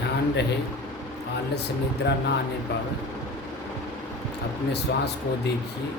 ध्यान रहे, आलस्य निद्रा ना आने पावे। अपने श्वास को देखिए।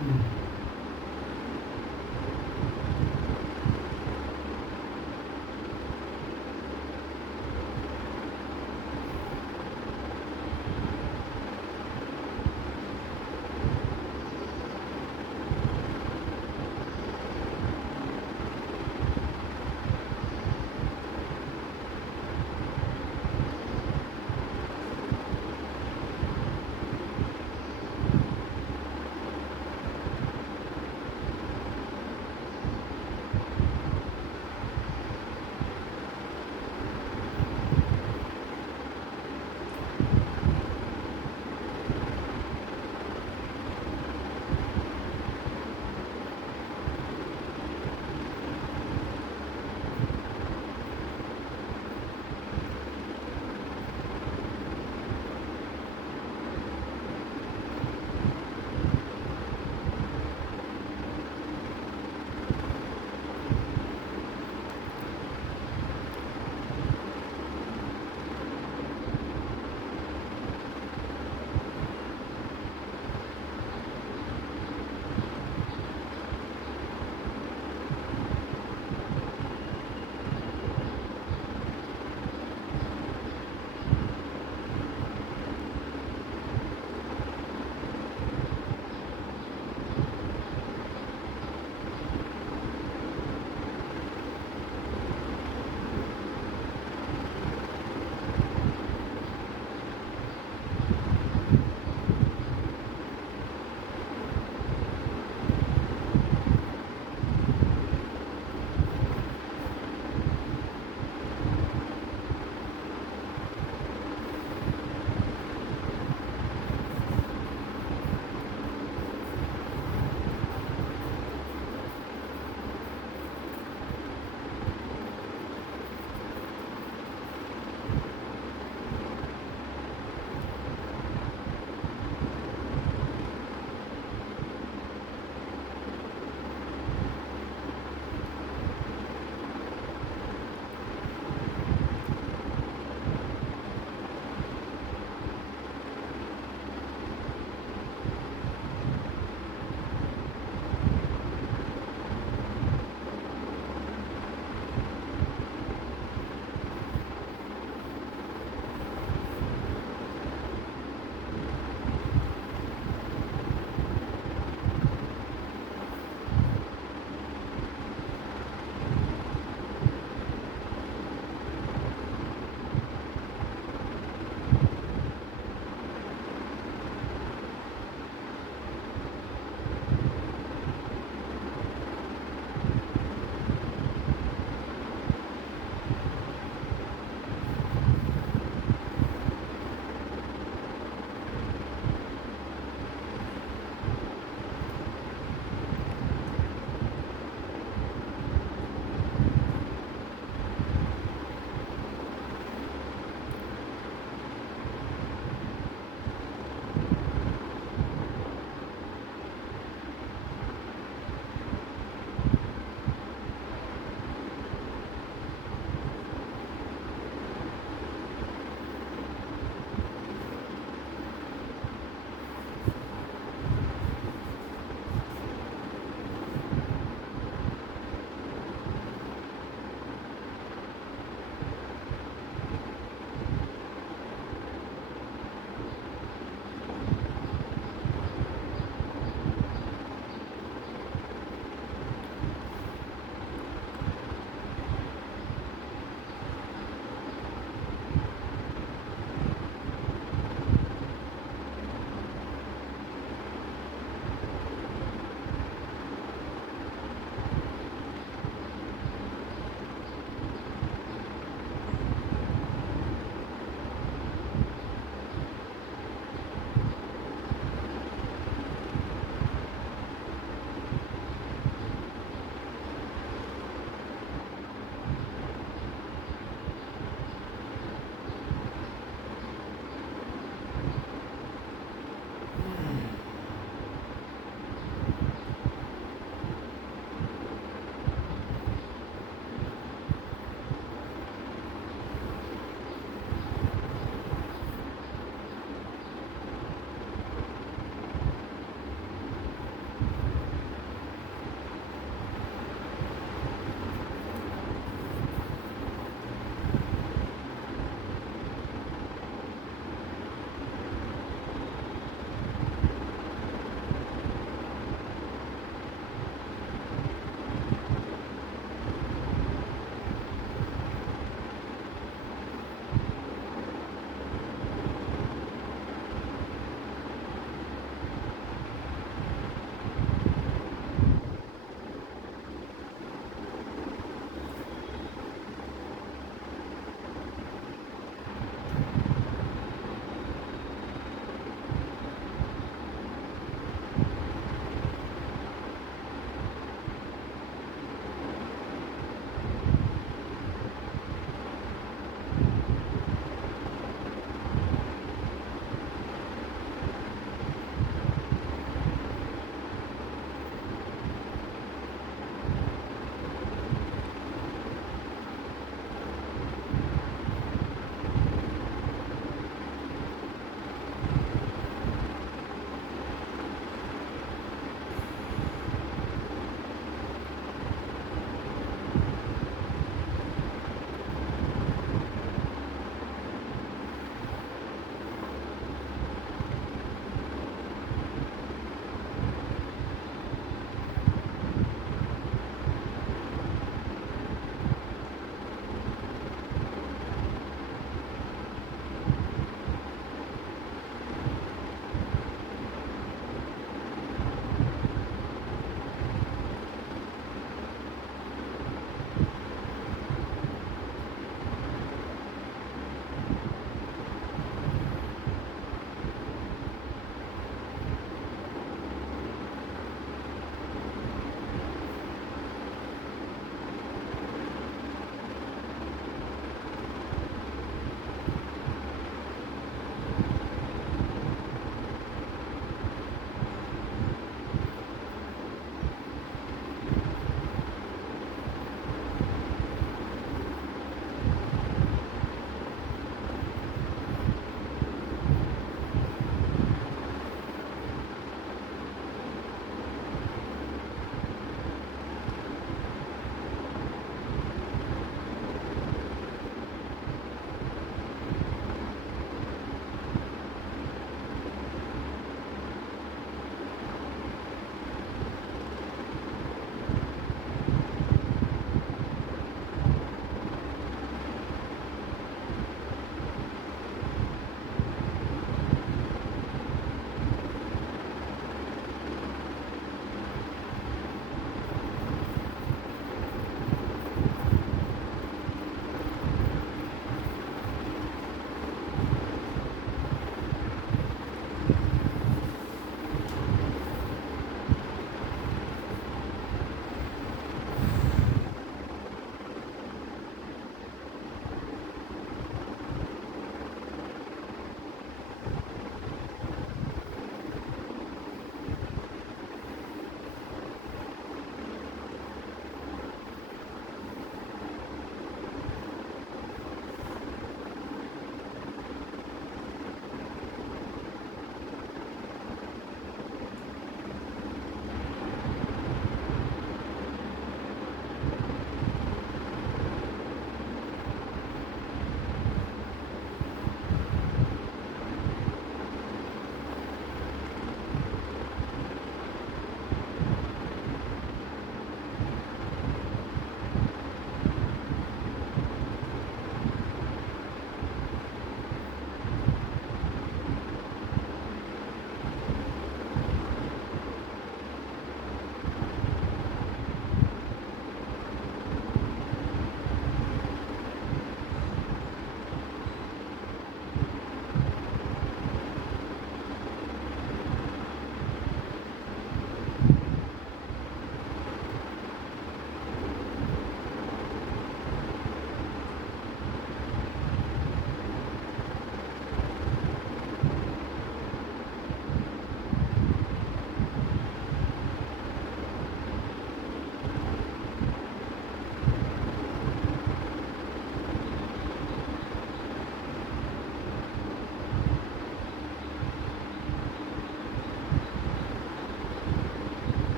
हम्म,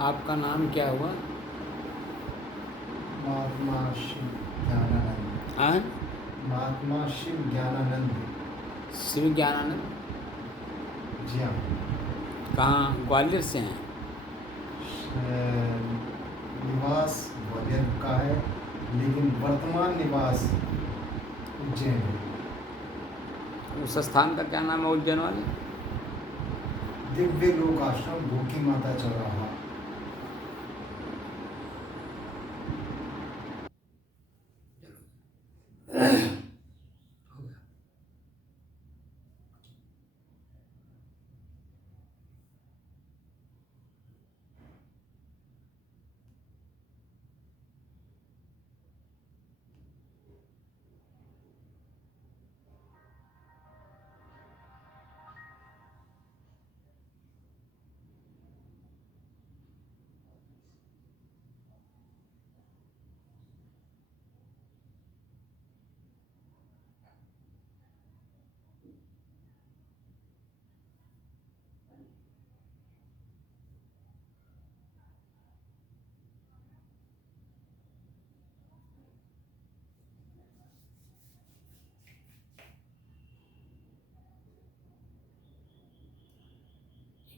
आपका नाम क्या हुआ? महात्मा शिव ज्ञानानंद। हाँ, महात्मा शिव ज्ञानानंद। शिव ज्ञानानंद। जी हाँ। कहाँ, ग्वालियर से हैं? निवास ग्वालियर का है, लेकिन वर्तमान निवास उज्जैन है। उस स्थान का क्या नाम है उज्जैन वाले? दिव्य लोक आश्रम, भूखी माता चौराहा।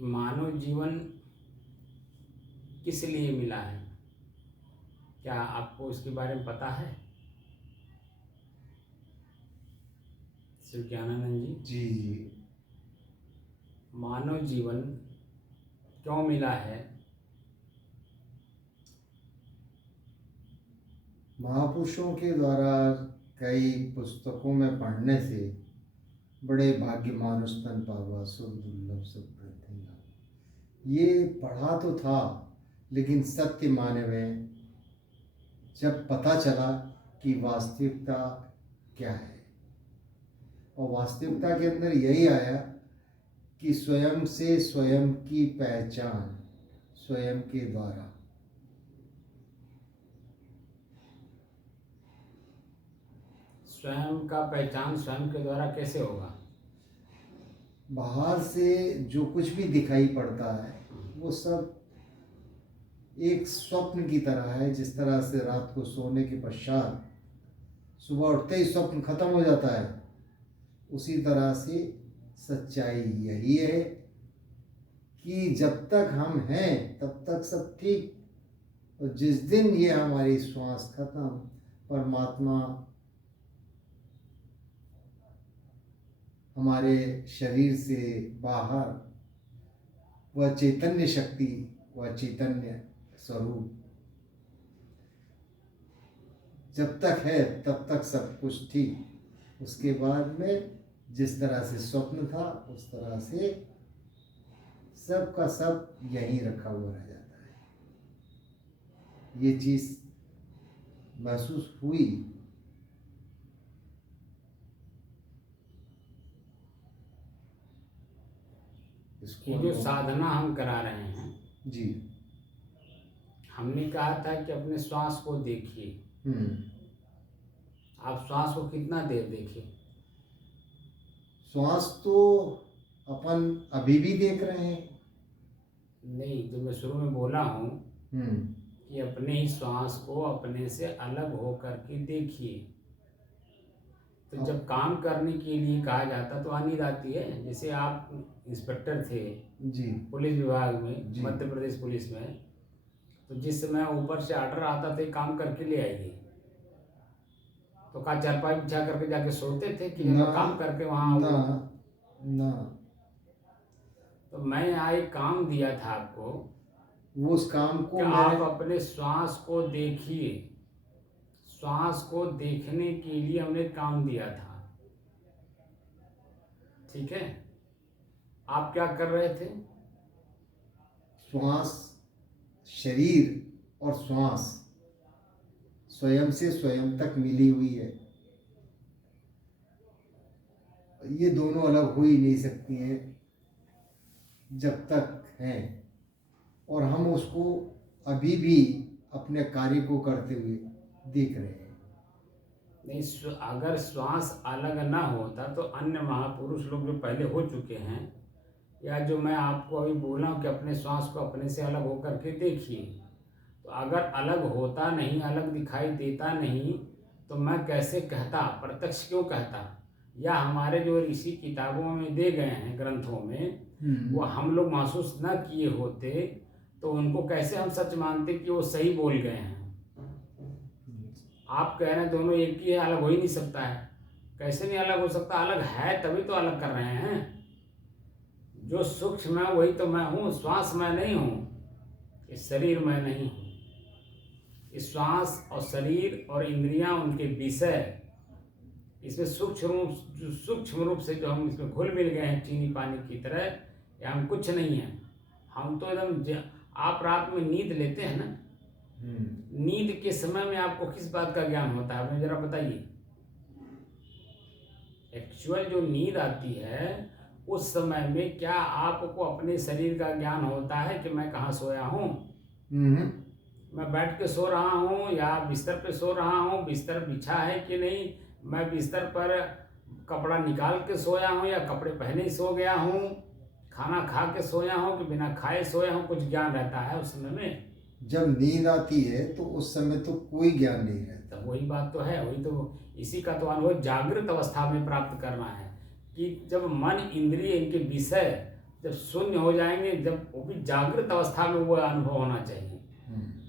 मानव जीवन किस लिए मिला है, क्या आपको उसके बारे में पता है शिव ज्ञानानंद जी? जी जी। मानव जीवन क्यों मिला है? महापुरुषों के द्वारा कई पुस्तकों में पढ़ने से बड़े भाग्य मानुष तन पावा सुर दुर्लभ सुख प्रत्यंगा, ये पढ़ा तो था, लेकिन सत्य माने में जब पता चला कि वास्तविकता क्या है, और वास्तविकता के अंदर यही आया कि स्वयं से स्वयं की पहचान स्वयं के द्वारा। स्वयं का पहचान स्वयं के द्वारा कैसे होगा? बाहर से जो कुछ भी दिखाई पड़ता है वो सब एक स्वप्न की तरह है। जिस तरह से रात को सोने के पश्चात सुबह उठते ही स्वप्न खत्म हो जाता है, उसी तरह से सच्चाई यही है कि जब तक हम हैं तब तक सब ठीक, और जिस दिन ये हमारी श्वास खत्म, परमात्मा हमारे शरीर से बाहर, वह चैतन्य शक्ति, वह चैतन्य स्वरूप जब तक है तब तक सब कुछ ठीक। उसके बाद में जिस तरह से स्वप्न था उस तरह से सब का सब यहीं रखा हुआ रह जाता है। ये चीज महसूस हुई। ये जो साधना हम करा रहे हैं जी, हमने कहा था कि अपने श्वास को देखिए। आप श्वास को कितना देर देखिए? श्वास तो अपन अभी भी देख रहे हैं। नहीं, जो मैं शुरू में बोला हूँ कि अपने ही श्वास को अपने से अलग हो करके देखिए। तो जब काम करने के लिए कहा जाता तो नींद आती है। जैसे आप इंस्पेक्टर थे जी पुलिस विभाग में, जी। मध्य प्रदेश पुलिस में, तो जिस समय ऊपर से ऑर्डर आता था काम करके ले आइए, तो कहा चारपाई बिछा करके जाके सोते थे कि ना, काम करके वहाँ ना ना, तो मैं यहाँ एक काम दिया था आपको, वो उस काम को कि आप अपने श्वास को देखिए। श्वास को देखने के लिए हमने काम दिया था, ठीक है? आप क्या कर रहे थे? श्वास, शरीर और श्वास स्वयं से स्वयं तक मिली हुई है। ये दोनों अलग हो ही नहीं सकती हैं जब तक हैं, और हम उसको अभी भी अपने कार्य को करते हुए देख रहे हैं। नहीं, अगर श्वास अलग ना होता तो अन्य महापुरुष लोग जो पहले हो चुके हैं या जो मैं आपको अभी बोला हूँ कि अपने श्वास को अपने से अलग होकर के देखिए, तो अगर अलग होता नहीं, अलग दिखाई देता नहीं, तो मैं कैसे कहता, प्रत्यक्ष क्यों कहता, या हमारे जो ऋषि किताबों में दे गए हैं ग्रंथों में वो हम लोग महसूस न किए होते तो उनको कैसे हम सच मानते कि वो सही बोल गए हैं। आप कह रहे हैं दोनों एक ही है, अलग हो ही नहीं सकता है। कैसे नहीं अलग हो सकता, अलग है तभी तो अलग कर रहे हैं। जो सूक्ष्म है वही तो मैं हूँ, श्वास मैं नहीं हूँ, इस शरीर मैं नहीं हूँ। इस श्वास और शरीर और इंद्रियां उनके विषय, इसमें सूक्ष्म रूप से जो हम इसमें घुल मिल गए हैं चीनी पानी की तरह, या हम कुछ नहीं है। हम तो एकदम आप रात में नींद लेते हैं ना, नींद के समय में आपको किस बात का ज्ञान होता है, हमें जरा बताइए। एक्चुअल जो नींद आती है उस समय में क्या आपको अपने शरीर का ज्ञान होता है कि मैं कहाँ सोया हूँ? मैं बैठ के सो रहा हूँ या बिस्तर पे सो रहा हूँ, बिस्तर बिछा है कि नहीं, मैं बिस्तर पर कपड़ा निकाल के सोया हूँ या कपड़े पहने ही सो गया हूँ, खाना खा के सोया हूँ कि बिना खाए सोया हूँ, कुछ ज्ञान रहता है उस समय में? जब नींद आती है तो उस समय तो कोई ज्ञान नहीं रहता। तो वही बात तो है, वही तो, इसी का तो अनुभव जागृत अवस्था में प्राप्त करना है कि जब मन इंद्रिय इनके विषय जब शून्य हो जाएंगे, जब वो भी जागृत अवस्था में वो अनुभव होना चाहिए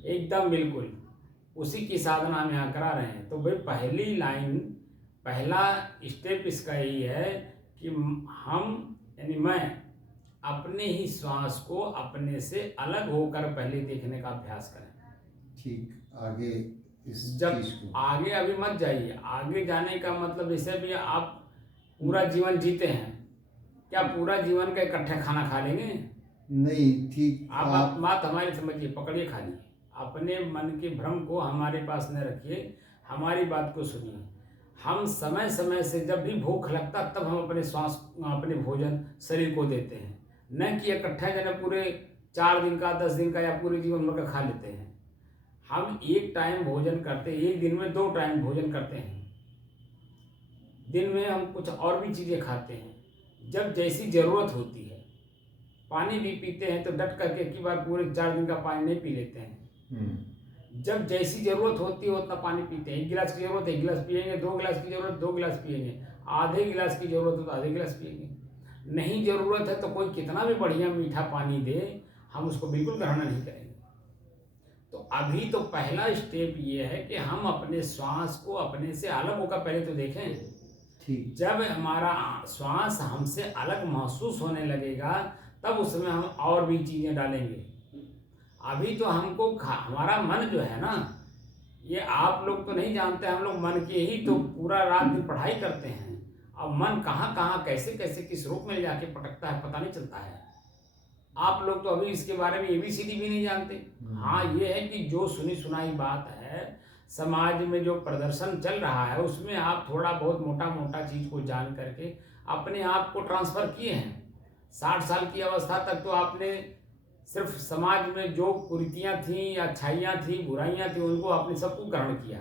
एकदम बिल्कुल। उसी की साधना हम यहाँ करा रहे हैं। तो भाई पहली लाइन, पहला स्टेप इसका यही है कि हम यानी मैं अपने ही श्वास को अपने से अलग होकर पहले देखने का अभ्यास करें। ठीक, आगे इस जब चीज को आगे अभी मत जाइए। आगे जाने का मतलब जैसे भी आप पूरा जीवन जीते हैं, क्या पूरा जीवन का इकट्ठा खाना खा लेंगे? नहीं, ठीक। आप बात हमारी समझिए, पकड़िए खाली, अपने मन के भ्रम को हमारे पास न रखिए, हमारी बात को सुनिए। हम समय समय से जब भी भूख लगता तब हम अपने श्वास, अपने भोजन शरीर को देते हैं, न कि इकट्ठा जने पूरे 4 दिन का, 10 दिन का या पूरे जीवन भर का खा लेते हैं। हम एक टाइम भोजन करते, एक दिन में 2 टाइम भोजन करते हैं, दिन में हम कुछ और भी चीज़ें खाते हैं जब जैसी ज़रूरत होती है। पानी भी पीते हैं तो डट करके एक ही बार पूरे 4 दिन का पानी नहीं पी लेते हैं। जब जैसी ज़रूरत होती है उतना पानी पीते हैं। 1 गिलास की ज़रूरत है 1 गिलास पिएंगे, 2 गिलास की ज़रूरत 2 गिलास पिएंगे, आधे गिलास की ज़रूरत हो तो आधे गिलास पिएंगे। नहीं ज़रूरत है तो कोई कितना भी बढ़िया मीठा पानी दे, हम उसको बिल्कुल ग्रहण नहीं करेंगे। तो अभी तो पहला स्टेप ये है कि हम अपने श्वास को अपने से अलग होकर पहले तो देखें। ठीक। जब हमारा श्वास हमसे अलग महसूस होने लगेगा तब उसमें हम और भी चीज़ें डालेंगे। अभी तो हमको हमारा मन जो है ना, ये आप लोग तो नहीं जानते, हम लोग मन के ही तो पूरा रात दिन पढ़ाई करते हैं। अब मन कहाँ कहाँ कैसे कैसे किस रूप में जाके पटकता है पता नहीं चलता है। आप लोग तो अभी इसके बारे में ABCD भी नहीं जानते। हाँ, ये है कि जो सुनी सुनाई बात है, समाज में जो प्रदर्शन चल रहा है उसमें आप थोड़ा बहुत मोटा मोटा चीज़ को जान करके अपने आप को ट्रांसफ़र किए हैं। 60 साल की अवस्था तक तो आपने सिर्फ समाज में जो कुरीतियाँ थीं या अच्छाइयाँ थीं, बुराइयाँ थीं, उनको आपने सबको ग्रहण किया।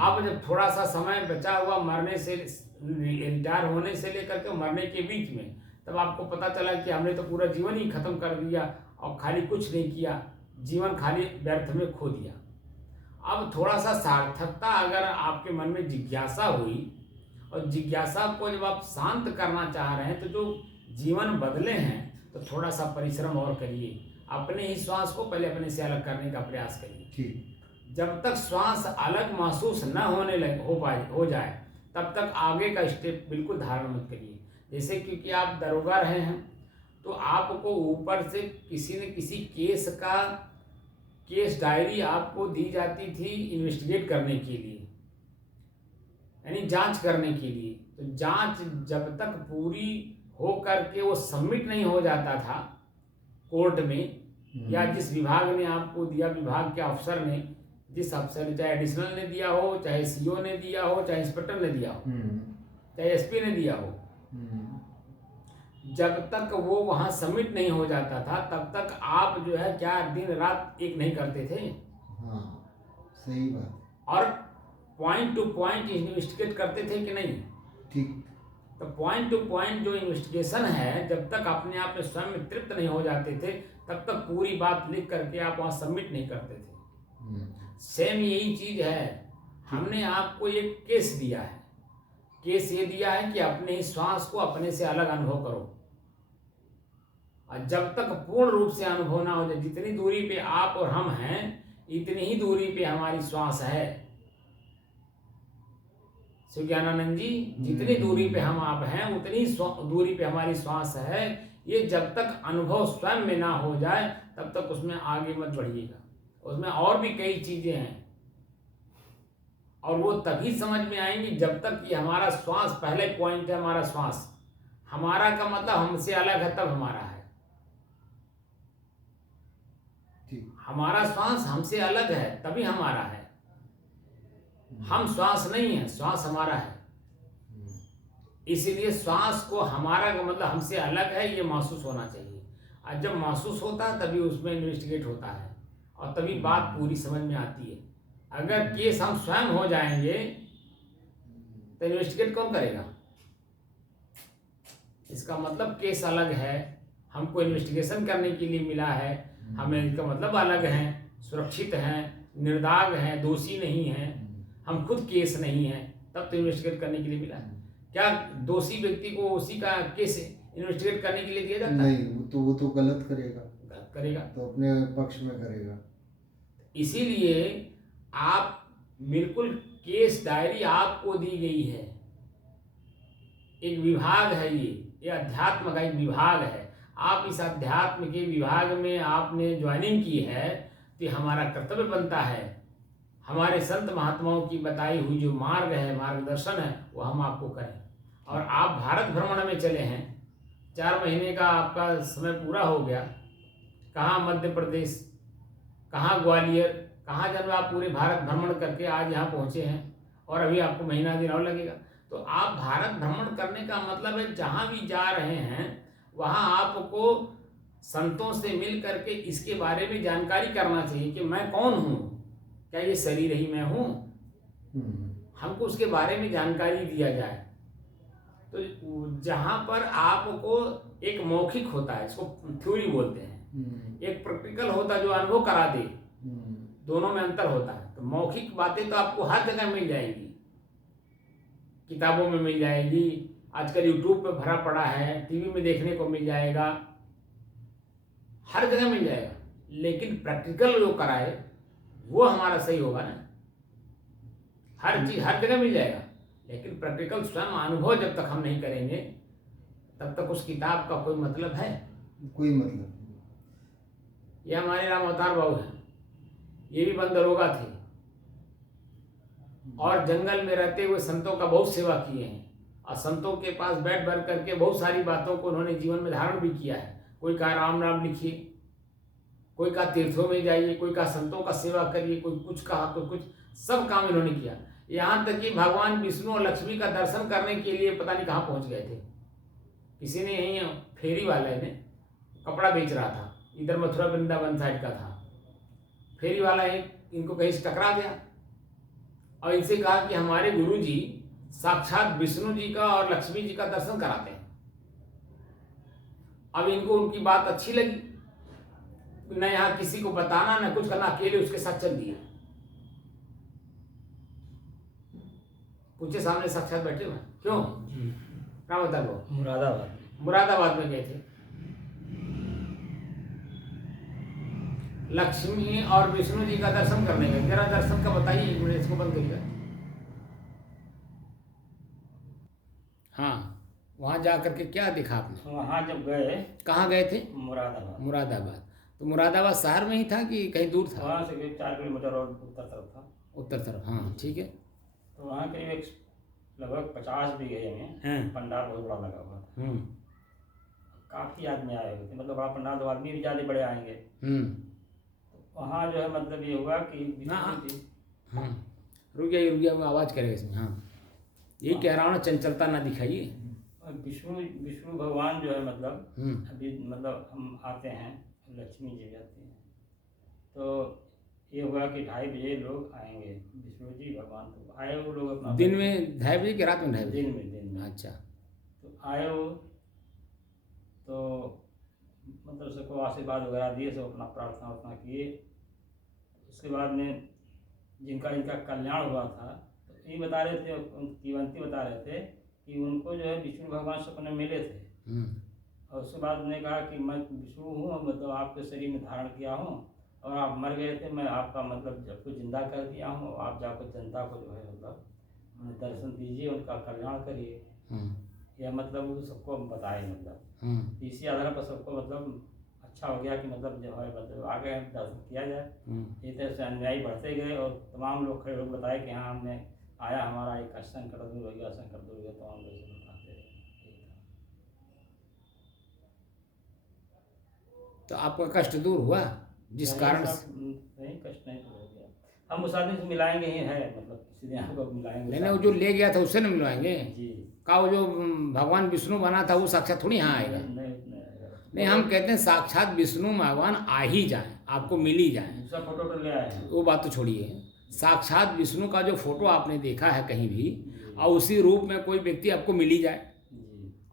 अब जब थोड़ा सा समय बचा हुआ मरने से, रिटायर होने से लेकर के मरने के बीच में, तब आपको पता चला कि हमने तो पूरा जीवन ही खत्म कर दिया और खाली कुछ नहीं किया, जीवन खाली व्यर्थ में खो दिया। अब थोड़ा सा सार्थकता अगर आपके मन में जिज्ञासा हुई, और जिज्ञासा को जब आप शांत करना चाह रहे हैं तो जो जीवन बदले हैं तो थोड़ा सा परिश्रम और करिए। अपने ही श्वास को पहले अपने से अलग करने का प्रयास करिए। ठीक। जब तक श्वास अलग महसूस न होने लगे हो जाए तब तक आगे का स्टेप बिल्कुल धारण मत करिए। जैसे क्योंकि आप दरोगा रहे हैं तो आपको ऊपर से किसी न किसी केस डायरी आपको दी जाती थी इन्वेस्टिगेट करने के लिए, यानी जांच करने के लिए। तो जांच जब तक पूरी हो करके वो सबमिट नहीं हो जाता था कोर्ट में, या जिस विभाग ने आपको दिया, विभाग के अफसर ने, जिस अफसर ने, चाहे एडिशनल ने दिया हो, चाहे CO ने दिया हो, चाहे इंस्पेक्टर ने दिया हो, चाहे SP ने दिया हो, जब तक वो वहाँ सबमिट नहीं हो जाता था तब तक आप जो है क्या दिन रात एक नहीं करते थे। हाँ, सही बात। और पॉइंट टू पॉइंट इन्वेस्टिगेट करते थे कि नहीं? ठीक। तो पॉइंट टू पॉइंट जो इन्वेस्टिगेशन है, जब तक अपने आप में स्वयं में तृप्त नहीं हो जाते थे तब तक पूरी बात लिख करके आप वहाँ सबमिट नहीं करते थे। सेम यही चीज है, हमने आपको एक केस दिया है। केस ये दिया है कि अपने ही श्वास को अपने से अलग अनुभव करो, और जब तक पूर्ण रूप से अनुभव ना हो जाए, जितनी दूरी पे आप और हम हैं इतनी ही दूरी पे हमारी श्वास है। श्री ज्ञानानंद जी, जितनी दूरी पे हम आप हैं उतनी दूरी पे हमारी श्वास है। ये जब तक अनुभव स्वयं में ना हो जाए तब तक उसमें आगे मत बढ़िएगा। उसमें और भी कई चीजें हैं, और वो तभी समझ में आएंगी जब तक कि हमारा श्वास, पहले पॉइंट है हमारा श्वास, हमारा का मतलब हमसे अलग है तब हमारा है। हमारा श्वास हमसे अलग है तभी हमारा है। हम श्वास नहीं है, श्वास हमारा है। इसीलिए श्वास को हमारा का मतलब हमसे अलग है ये महसूस होना चाहिए, और जब महसूस होता है तभी उसमें इन्वेस्टिगेट होता है, और तभी बात पूरी समझ में आती है। अगर केस हम स्वयं हो जाएंगे तो इन्वेस्टिगेट कौन करेगा? इसका मतलब केस अलग है, हमको इन्वेस्टिगेशन करने के लिए मिला है, हमें इसका मतलब अलग है, सुरक्षित हैं, निर्दाग हैं, दोषी नहीं हैं, हम खुद केस नहीं है, तब तो इन्वेस्टिगेट करने के लिए मिला है। क्या दोषी व्यक्ति को उसी का केस इन्वेस्टिगेट करने के लिए दिया जाता है? नहीं, वो तो गलत करेगा, तो अपने पक्ष में करेगा। इसीलिए आप बिल्कुल केस डायरी आपको दी गई है, एक विभाग है, ये अध्यात्म का एक विभाग है। आप इस अध्यात्म के विभाग में आपने ज्वाइनिंग की है, तो हमारा कर्तव्य बनता है हमारे संत महात्माओं की बताई हुई जो मार्ग है, मार्गदर्शन है, वो हम आपको करें। और आप भारत भ्रमण में चले हैं, 4 महीने का आपका समय पूरा हो गया। कहाँ मध्य प्रदेश, कहाँ ग्वालियर, कहाँ जब आप पूरे भारत भ्रमण करके आज यहाँ पहुँचे हैं, और अभी आपको महीना दिन और लगेगा। तो आप भारत भ्रमण करने का मतलब है जहाँ भी जा रहे हैं वहाँ आपको संतों से मिल करके इसके बारे में जानकारी करना चाहिए कि मैं कौन हूँ, क्या ये शरीर ही मैं हूँ। हमको उसके बारे में जानकारी दिया जाए। तो जहाँ पर आपको एक मौखिक होता है, इसको थ्योरी बोलते हैं, एक प्रैक्टिकल होता है जो अनुभव करा दे, दोनों में अंतर होता है। तो मौखिक बातें तो आपको हर जगह मिल जाएगी, किताबों में मिल जाएगी, आजकल यूट्यूब पे भरा पड़ा है, टीवी में देखने को मिल जाएगा, हर जगह मिल जाएगा। लेकिन प्रैक्टिकल जो कराए वो हमारा सही होगा ना। हर चीज हर जगह मिल जाएगा, लेकिन प्रैक्टिकल स्वयं अनुभव जब तक हम नहीं करेंगे तब तक उस किताब का कोई मतलब है? कोई मतलब नहीं। ये हमारे राम अवतार बाबू हैं, ये भी बंदरोगा थे, और जंगल में रहते हुए संतों का बहुत सेवा किए हैं, और संतों के पास बैठ बैठ करके बहुत सारी बातों को उन्होंने जीवन में धारण भी किया है। कोई कहा राम नाम लिखिए, कोई कहा तीर्थों में जाइए, कोई कहा संतों का सेवा करिए, कोई कुछ कहा, कोई कुछ, सब काम इन्होंने किया। यहाँ तक कि भगवान विष्णु और लक्ष्मी का दर्शन करने के लिए पता नहीं कहाँ पहुँच गए थे। किसी ने यहीं फेरी वाले ने कपड़ा बेच रहा था, इधर मथुरा वृंदावन साइड का था, फेरी वाला इनको कहीं से टकरा गया और इनसे कहा कि हमारे गुरुजी साक्षात विष्णु जी का और लक्ष्मी जी का दर्शन कराते हैं। अब इनको उनकी बात अच्छी लगी, न यहाँ किसी को बताना न कुछ करना, अकेले उसके साथ चल दिए। पूछे सामने साक्षात बैठे हुए, क्यों? क्या बता लो? मुरादाबाद में गए थे, लक्ष्मी और विष्णु जी का दर्शन करने गए। मेरा दर्शन का बताइए, 1 मिनट इसको बंद करिएगा। हाँ, वहाँ जा करके क्या देखा आपने? वहाँ जब गए, कहाँ गए थे? मुरादाबाद। तो मुरादाबाद शहर में ही था कि कहीं दूर था? वहाँ से 4 किलोमीटर और उत्तर तरफ था। उत्तर तरफ, हाँ ठीक है। तो वहाँ करीब लगभग 50 बीघे में पंडाल बहुत बड़ा लगा हुआ था। काफ़ी आदमी आए हुए थे, मतलब बड़ा पंडाल, तो आदमी भी ज़्यादा बड़े आएंगे। तो वहाँ जो है मतलब ये हुआ कि रुक गया आवाज़ करेगा इसमें। हाँ, यही कह रहा हूँ ना, चंचलता ना दिखाइए। विष्णु भगवान जो है मतलब अभी मतलब हम आते हैं, लक्ष्मी जी आते हैं, तो ये हुआ कि 2:30 बजे लोग आएंगे, विष्णु जी भगवान तो आए, वो लोग अपना दिन में 2:30 बजे कि रात में 2:30 बजे? दिन में। अच्छा। आए वो तो मतलब सबको आशीर्वाद वगैरह दिए, सब अपना प्रार्थना उतना किए। उसके बाद में जिनका इनका कल्याण हुआ था तो ये बता रहे थे, तीवंती बता रहे थे कि उनको जो है विष्णु भगवान सपने मिले थे। और उसके बाद उन्होंने कहा कि मैं विष्णु हूँ, मतलब आपके शरीर में धारण किया हूँ और आप मर गए थे, मैं आपका मतलब सबको जिंदा कर दिया हूँ, आप जाकर जनता को जो है मतलब दर्शन दीजिए, उनका कल्याण करिए। या मतलब वो सबको बताए, मतलब इसी आधार पर सबको मतलब अच्छा हो गया कि मतलब जो है मतलब आ गए दर्शन किया जाए। इस तरह से अनुयायी बढ़ते गए और तमाम लोग खड़े लोग बताए कि हाँ हमने आया, हमारा एक संकट दूर हो गया, संकट दूर हो गया, तमाम लोग से बताते रहे। तो आपका कष्ट दूर हुआ जिस कारण नहीं, कष्ट नहीं हो गया। हम उस आदमी से मिलाएंगे ही है, मतलब किसी दिन आपको मिलाएंगे। नहीं, वो जो ले गया था उससे नहीं मिलवाएंगे जी का? वो जो भगवान विष्णु बना था वो साक्षात थोड़ी यहाँ आएगा। नहीं, हम कहते हैं साक्षात विष्णु भगवान आ ही जाए, आपको मिल ही जाए। दूसरा फोटो तो ले आए हैं, वो बात तो छोड़िए। साक्षात विष्णु का जो फोटो आपने देखा है कहीं भी, और उसी रूप में कोई व्यक्ति आपको मिल ही जाए,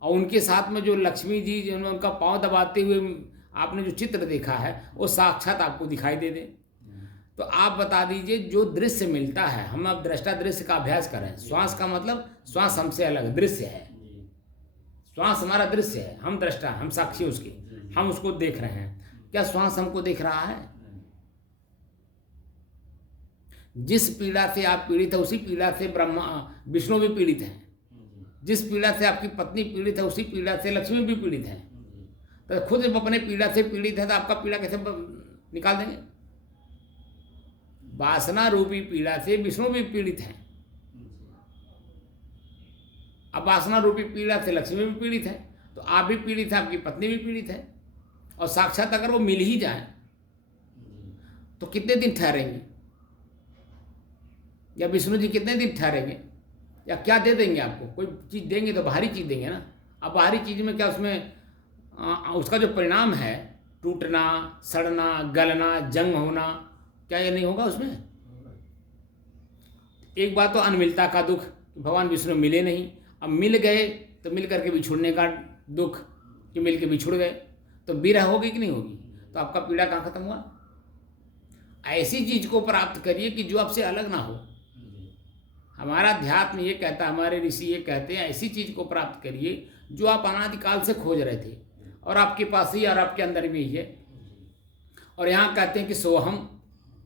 और उनके साथ में जो लक्ष्मी जी जिन्होंने उनका पाँव दबाते हुए आपने जो चित्र देखा है वो साक्षात आपको दिखाई दे दे, तो आप बता दीजिए जो दृश्य मिलता है। हम अब दृष्टा दृश्य का अभ्यास करें। श्वास का मतलब श्वास हमसे अलग दृश्य है, श्वास हमारा दृश्य है, हम दृष्टा, हम साक्षी उसके, हम उसको देख रहे हैं। क्या श्वास हमको देख रहा है? जिस पीड़ा से आप पीड़ित है उसी पीड़ा से ब्रह्मा विष्णु भी पीड़ित हैं। जिस पीड़ा से आपकी पत्नी पीड़ित है उसी पीड़ा से लक्ष्मी भी पीड़ित है। तो खुद जब अपने पीड़ा से पीड़ित है तो आपका पीड़ा कैसे निकाल देंगे? वासना रूपी पीड़ा से विष्णु भी पीड़ित हैं। अब वासना रूपी पीड़ा से लक्ष्मी भी पीड़ित है, तो आप भी पीड़ित हैं, आपकी पत्नी भी पीड़ित है। और साक्षात अगर वो मिल ही जाए तो कितने दिन ठहरेंगे? या विष्णु जी कितने दिन ठहरेंगे? या क्या दे देंगे आपको? कोई चीज़ देंगे तो बाहरी चीज़ देंगे ना। अब बाहरी चीज़ में क्या उसमें उसका जो परिणाम है टूटना, सड़ना, गलना, जंग होना, क्या ये नहीं होगा उसमें? एक बात तो अनमिलता का दुख, भगवान विष्णु मिले नहीं, अब मिल गए तो मिल करके बिछुड़ने का दुख कि मिल के बिछुड़ गए, तो विरह होगी कि नहीं होगी? तो आपका पीड़ा कहाँ खत्म हुआ? ऐसी चीज को प्राप्त करिए कि जो आपसे अलग ना हो। हमारा अध्यात्म ये कहता है, हमारे ऋषि ये कहते हैं, ऐसी चीज को प्राप्त करिए जो आप अनादिकाल से खोज रहे थे और आपके पास ही और आपके अंदर में ही है। और यहाँ कहते हैं कि सोहम,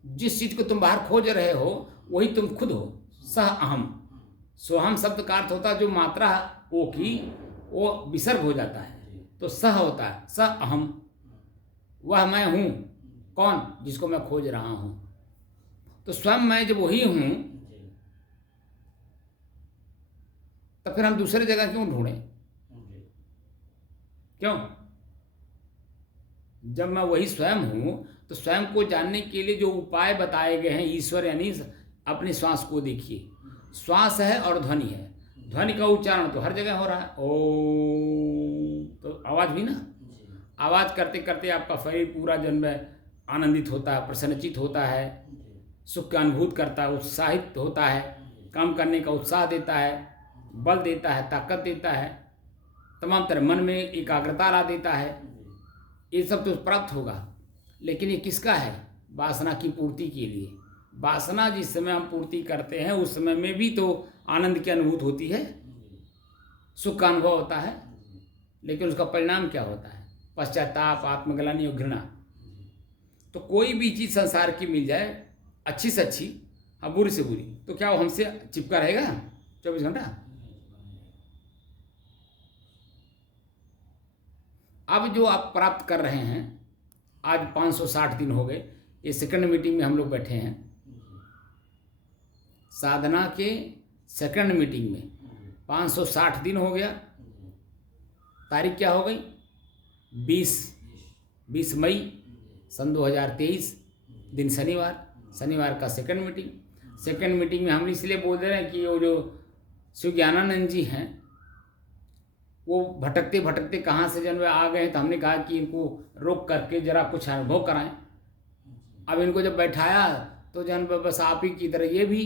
जिस चीज को तुम बाहर खोज रहे हो वही तुम खुद हो। सह अहम, सोहम शब्द का अर्थ होता है जो मात्रा ओ की वो विसर्ग हो जाता है, तो सह होता है, सह अहम, वह मैं हूँ। कौन? जिसको मैं खोज रहा हूँ। तो स्वयं मैं जब वही हूँ तो फिर हम दूसरे जगह क्यों ढूंढें? क्यों? जब मैं वही स्वयं हूँ तो स्वयं को जानने के लिए जो उपाय बताए गए हैं ईश्वर, यानी अपनी श्वास को देखिए। श्वास है और ध्वनि है, ध्वनि का उच्चारण तो हर जगह हो रहा है, ओ, तो आवाज भी ना, आवाज करते करते आपका शरीर पूरा जन्म आनंदित होता है, प्रसन्नचित होता है, सुख का अनुभूत करता है, उत्साहित होता है, काम करने का उत्साह देता है, बल देता है, ताकत देता है, तमाम तरह मन में एकाग्रता ला देता है। ये सब तो प्राप्त होगा, लेकिन ये किसका है? वासना की पूर्ति के लिए। वासना जिस समय हम पूर्ति करते हैं उस समय में भी तो आनंद की अनुभूति होती है, सुख का अनुभव होता है, लेकिन उसका परिणाम क्या होता है? पश्चाताप, आत्मग्लानि और घृणा। तो कोई भी चीज़ संसार की मिल जाए, अच्छी से अच्छी और बुरी से बुरी, तो क्या वो हमसे चिपका रहेगा 24 घंटा? अब जो आप प्राप्त कर रहे हैं, आज 560 दिन हो गए, ये सेकंड मीटिंग में हम लोग बैठे हैं। साधना के सेकंड मीटिंग में 560 दिन हो गया। तारीख क्या हो गई? 20 मई सन 2023, दिन शनिवार का सेकंड मीटिंग में हम इसलिए बोल दे रहे हैं कि वो जो शिव ज्ञानानंद जी हैं वो भटकते भटकते कहाँ से जन्म आ गए, तो हमने कहा कि इनको रोक करके जरा कुछ अनुभव कराएं। अब इनको जब बैठाया तो जन्म बस आप ही की तरह ये भी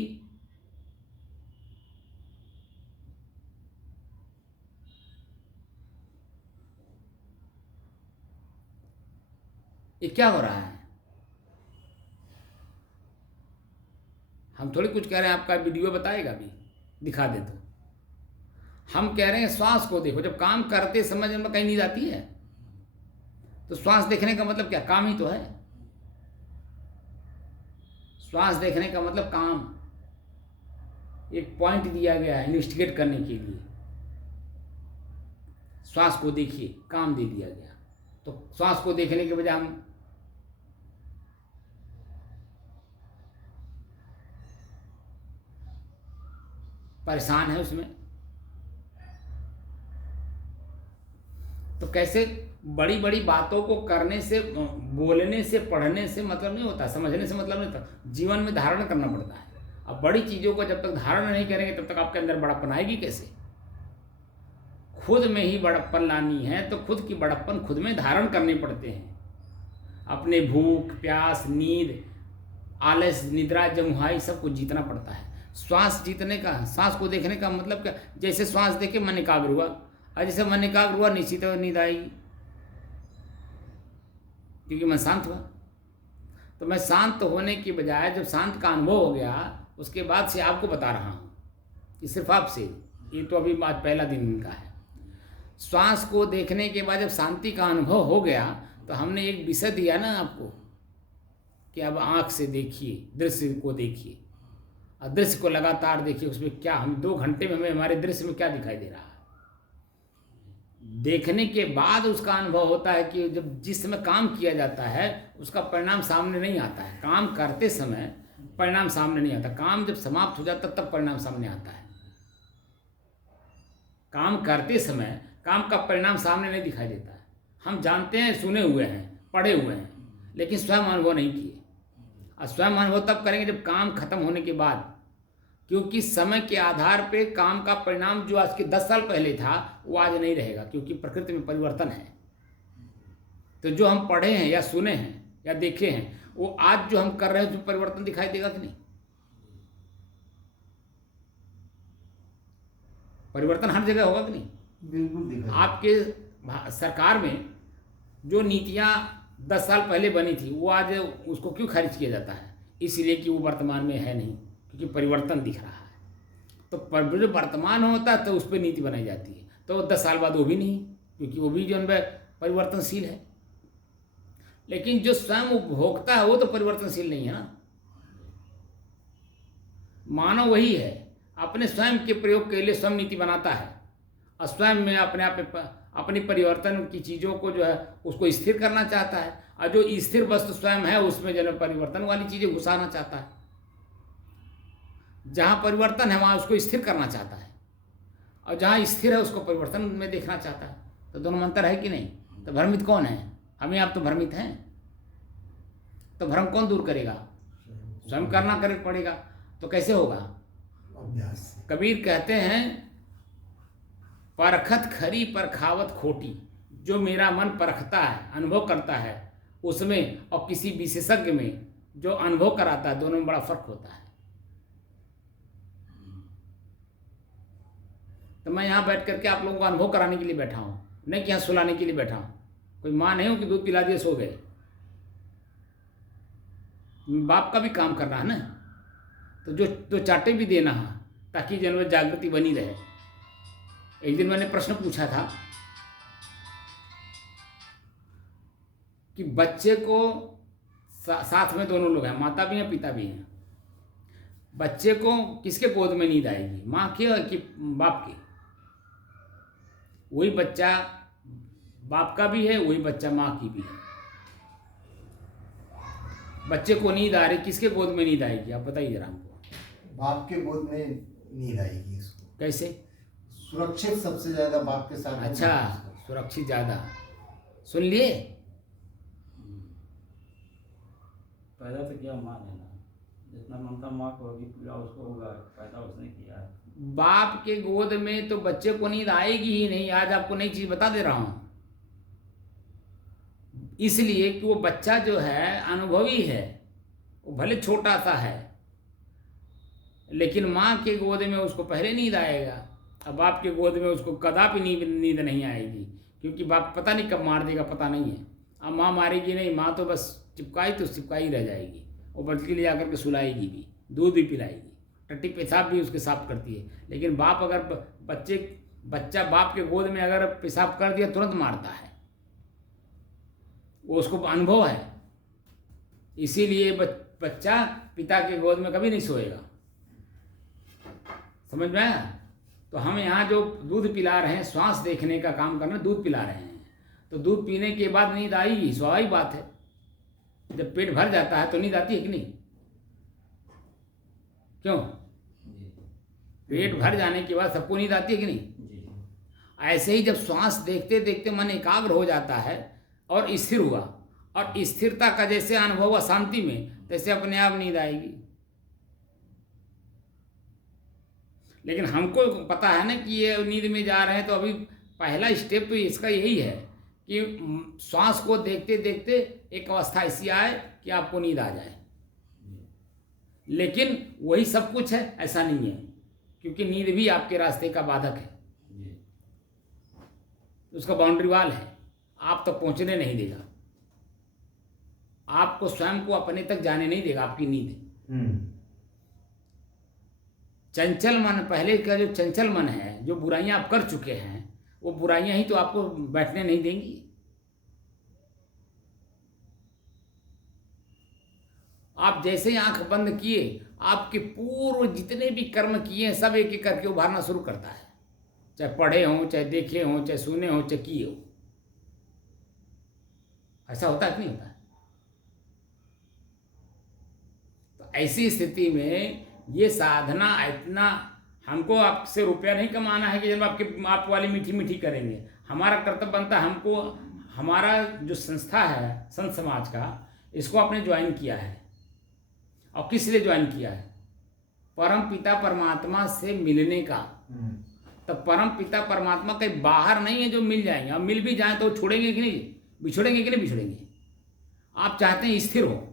ये क्या हो रहा है? हम थोड़ी कुछ कह रहे हैं, आपका वीडियो बताएगा भी, दिखा दे तो। हम कह रहे हैं श्वास को देखो। जब काम करते समझ में कहीं नींद आती है तो श्वास देखने का मतलब क्या? काम ही तो है। श्वास देखने का मतलब काम, एक पॉइंट दिया गया है इन्वेस्टिगेट करने के लिए। श्वास को देखिए, काम दे दिया गया। तो श्वास को देखने के बजाय हम परेशान है उसमें। तो कैसे बड़ी बड़ी बातों को करने से, बोलने से, पढ़ने से मतलब नहीं होता, समझने से मतलब नहीं होता, जीवन में धारण करना पड़ता है। अब बड़ी चीज़ों को जब तक धारण नहीं करेंगे तब तक आपके अंदर बड़प्पन आएगी कैसे? खुद में ही बड़प्पन लानी है तो खुद की बड़प्पन खुद में धारण करने पड़ते हैं। अपने भूख, प्यास, नींद, आलस, निद्रा, जमुहाई सबको जीतना पड़ता है। श्वास जीतने का, सांस को देखने का मतलब क्या? जैसे श्वास देखे मन एकाग्र हुआ, और जैसे मन एकाग्र हुआ निश्चित नींद आएगी, क्योंकि मैं शांत हुआ। तो मैं शांत होने की बजाय जब शांत का अनुभव हो गया, उसके बाद से आपको बता रहा हूँ कि सिर्फ आपसे, ये तो अभी आज पहला दिन इनका है। श्वास को देखने के बाद जब शांति का अनुभव हो गया तो हमने एक विषय दिया ना आपको कि अब आँख से देखिए, दृश्य को देखिए, और दृश्य को लगातार देखिए। उसमें क्या, हम 2 घंटे में हमें हमारे दृश्य में क्या दिखाई दे रहा है। देखने के बाद उसका अनुभव होता है कि जब जिस समय काम किया जाता है उसका परिणाम सामने नहीं आता है। काम करते समय परिणाम सामने नहीं आता, काम जब समाप्त हो जाता तब परिणाम सामने आता है। काम करते समय काम का परिणाम सामने नहीं दिखाई देता है। हम जानते हैं, सुने हुए हैं, पढ़े हुए हैं, लेकिन स्वयं अनुभव नहीं किए। और स्वयं अनुभव तब करेंगे जब काम खत्म होने के बाद, क्योंकि समय के आधार पे काम का परिणाम जो आज के 10 साल पहले था वो आज नहीं रहेगा, क्योंकि प्रकृति में परिवर्तन है। तो जो हम पढ़े हैं या सुने हैं या देखे हैं वो आज जो हम कर रहे हैं उसमें परिवर्तन दिखाई देगा कि नहीं? परिवर्तन हर जगह होगा कि नहीं? बिल्कुल दिखाई। आपके सरकार में जो नीतियां 10 साल पहले बनी थी वो आज उसको क्यों खारिज किया जाता है? इसलिए कि वो वर्तमान में है नहीं, क्योंकि परिवर्तन दिख रहा है। तो जो वर्तमान होता है तो उस पर नीति बनाई जाती है। तो 10 साल बाद वो भी नहीं, क्योंकि वो भी जो है परिवर्तनशील है। लेकिन जो स्वयं उपभोक्ता है वो तो परिवर्तनशील नहीं है ना। मानव वही है, अपने स्वयं के प्रयोग के लिए स्वयं नीति बनाता है और स्वयं में अपने आप अपनी परिवर्तन की चीज़ों को जो है उसको स्थिर करना चाहता है। और जो स्थिर वस्तु स्वयं है उसमें जो परिवर्तन वाली चीज़ें घुसाना चाहता है। जहाँ परिवर्तन है वहाँ उसको स्थिर करना चाहता है, और जहाँ स्थिर है उसको परिवर्तन में देखना चाहता है। तो दोनों में अंतर है कि नहीं? तो भ्रमित कौन है? हमें आप तो भ्रमित हैं। तो भ्रम कौन दूर करेगा? स्वयं करना पड़ेगा। तो कैसे होगा? अभ्यास। कबीर कहते हैं, परखत खरी परखावत खोटी। जो मेरा मन परखता है, अनुभव करता है उसमें, और किसी विशेषज्ञ में जो अनुभव कराता है, दोनों में बड़ा फर्क होता है। तो मैं यहाँ बैठ करके आप लोगों को अनुभव कराने के लिए बैठा हूँ, नहीं कि यहाँ सुलाने के लिए बैठा हूँ। कोई माँ नहीं हूँ कि दूध पिला दिए सो गए। बाप का भी काम करना है ना, तो जो चाटे भी देना है ताकि जन में जागृति बनी रहे। एक दिन मैंने प्रश्न पूछा था कि बच्चे को साथ में दोनों लोग हैं, माता भी हैं पिता भी हैं, बच्चे को किसके गोद में नींद आएगी, माँ की कि बाप की? वही बच्चा बाप का भी है, वही बच्चा माँ की भी है। बच्चे को नींद आ रही, किसके गोद में नींद आएगी आप बताइए जरा हमको। बाप के गोद में नींद आएगी इसको। कैसे? सुरक्षित सबसे ज्यादा बाप के साथ। अच्छा, सुरक्षित ज्यादा। सुन लिए? पैदा तो किया माँ ने ना, जितना ममता माँ को होगी पूरा उसको होगा, पैदा उसने किया है। बाप के गोद में तो बच्चे को नींद आएगी ही नहीं। आज आपको नई चीज बता दे रहा हूं, इसलिए कि वो बच्चा जो है अनुभवी है, वो भले छोटा सा है, लेकिन माँ के गोद में उसको पहले नींद आएगा। अब बाप के गोद में उसको कदापि नींद नहीं आएगी, क्योंकि बाप पता नहीं कब मार देगा, पता नहीं है। अब माँ मारेगी नहीं, माँ तो बस चिपकाई तो चिपकाई रह जाएगी, वो बल्कि ले जाकर के सुलाएगी भी, दूध भी पिलाएगी, टट्टी पेशाब भी उसके साफ करती है। लेकिन बाप अगर बच्चा बाप के गोद में अगर पेशाब कर दिया तुरंत मारता है, वो उसको अनुभव है। इसीलिए बच्चा पिता के गोद में कभी नहीं सोएगा। समझ में आया? तो हम यहाँ जो दूध पिला रहे हैं, श्वास देखने का काम करना, दूध पिला रहे हैं, तो दूध पीने के बाद नींद आएगी, स्वाभाविक बात है। जब पेट भर जाता है तो नींद आती है कि नहीं? क्यों? पेट भर जाने के बाद सबको नींद आती है कि नहीं? ऐसे ही जब श्वास देखते देखते मन एकाग्र हो जाता है और स्थिर हुआ, और स्थिरता का जैसे अनुभव हुआ शांति में, तैसे अपने आप नींद आएगी। लेकिन हमको पता है ना कि ये नींद में जा रहे हैं, तो अभी पहला स्टेप तो इसका यही है कि श्वास को देखते देखते एक अवस्था ऐसी आए कि आपको नींद आ जाए। लेकिन वही सब कुछ है, ऐसा नहीं है, क्योंकि नींद भी आपके रास्ते का बाधक है, उसका बाउंड्री वाल है, आप तक पहुंचने नहीं देगा, आपको स्वयं को अपने तक जाने नहीं देगा आपकी नींद। चंचल मन, पहले का जो चंचल मन है, जो बुराइयां आप कर चुके हैं, वो बुराइयां ही तो आपको बैठने नहीं देंगी। आप जैसे ही आंख बंद किए, आपके पूर्व जितने भी कर्म किए हैं सब एक एक करके उभारना शुरू करता है, चाहे पढ़े हों, चाहे देखे हों, चाहे सुने हों, चाहे किए हो। ऐसा होता है कि नहीं होता है? तो ऐसी स्थिति में ये साधना इतना, हमको आपसे रुपया नहीं कमाना है कि जब आप वाली मीठी मीठी करेंगे। हमारा कर्तव्य बनता है, हमको हमारा जो संस्था है संत समाज का, इसको आपने ज्वाइन किया है, और किस लिए ज्वाइन किया है? परम पिता परमात्मा से मिलने का। तो परम पिता परमात्मा कहीं बाहर नहीं है जो मिल जाएंगे, और मिल भी जाए तो छोड़ेंगे कि नहीं, बिछोड़ेंगे कि नहीं बिछोड़ेंगे? आप चाहते हैं स्थिर हो,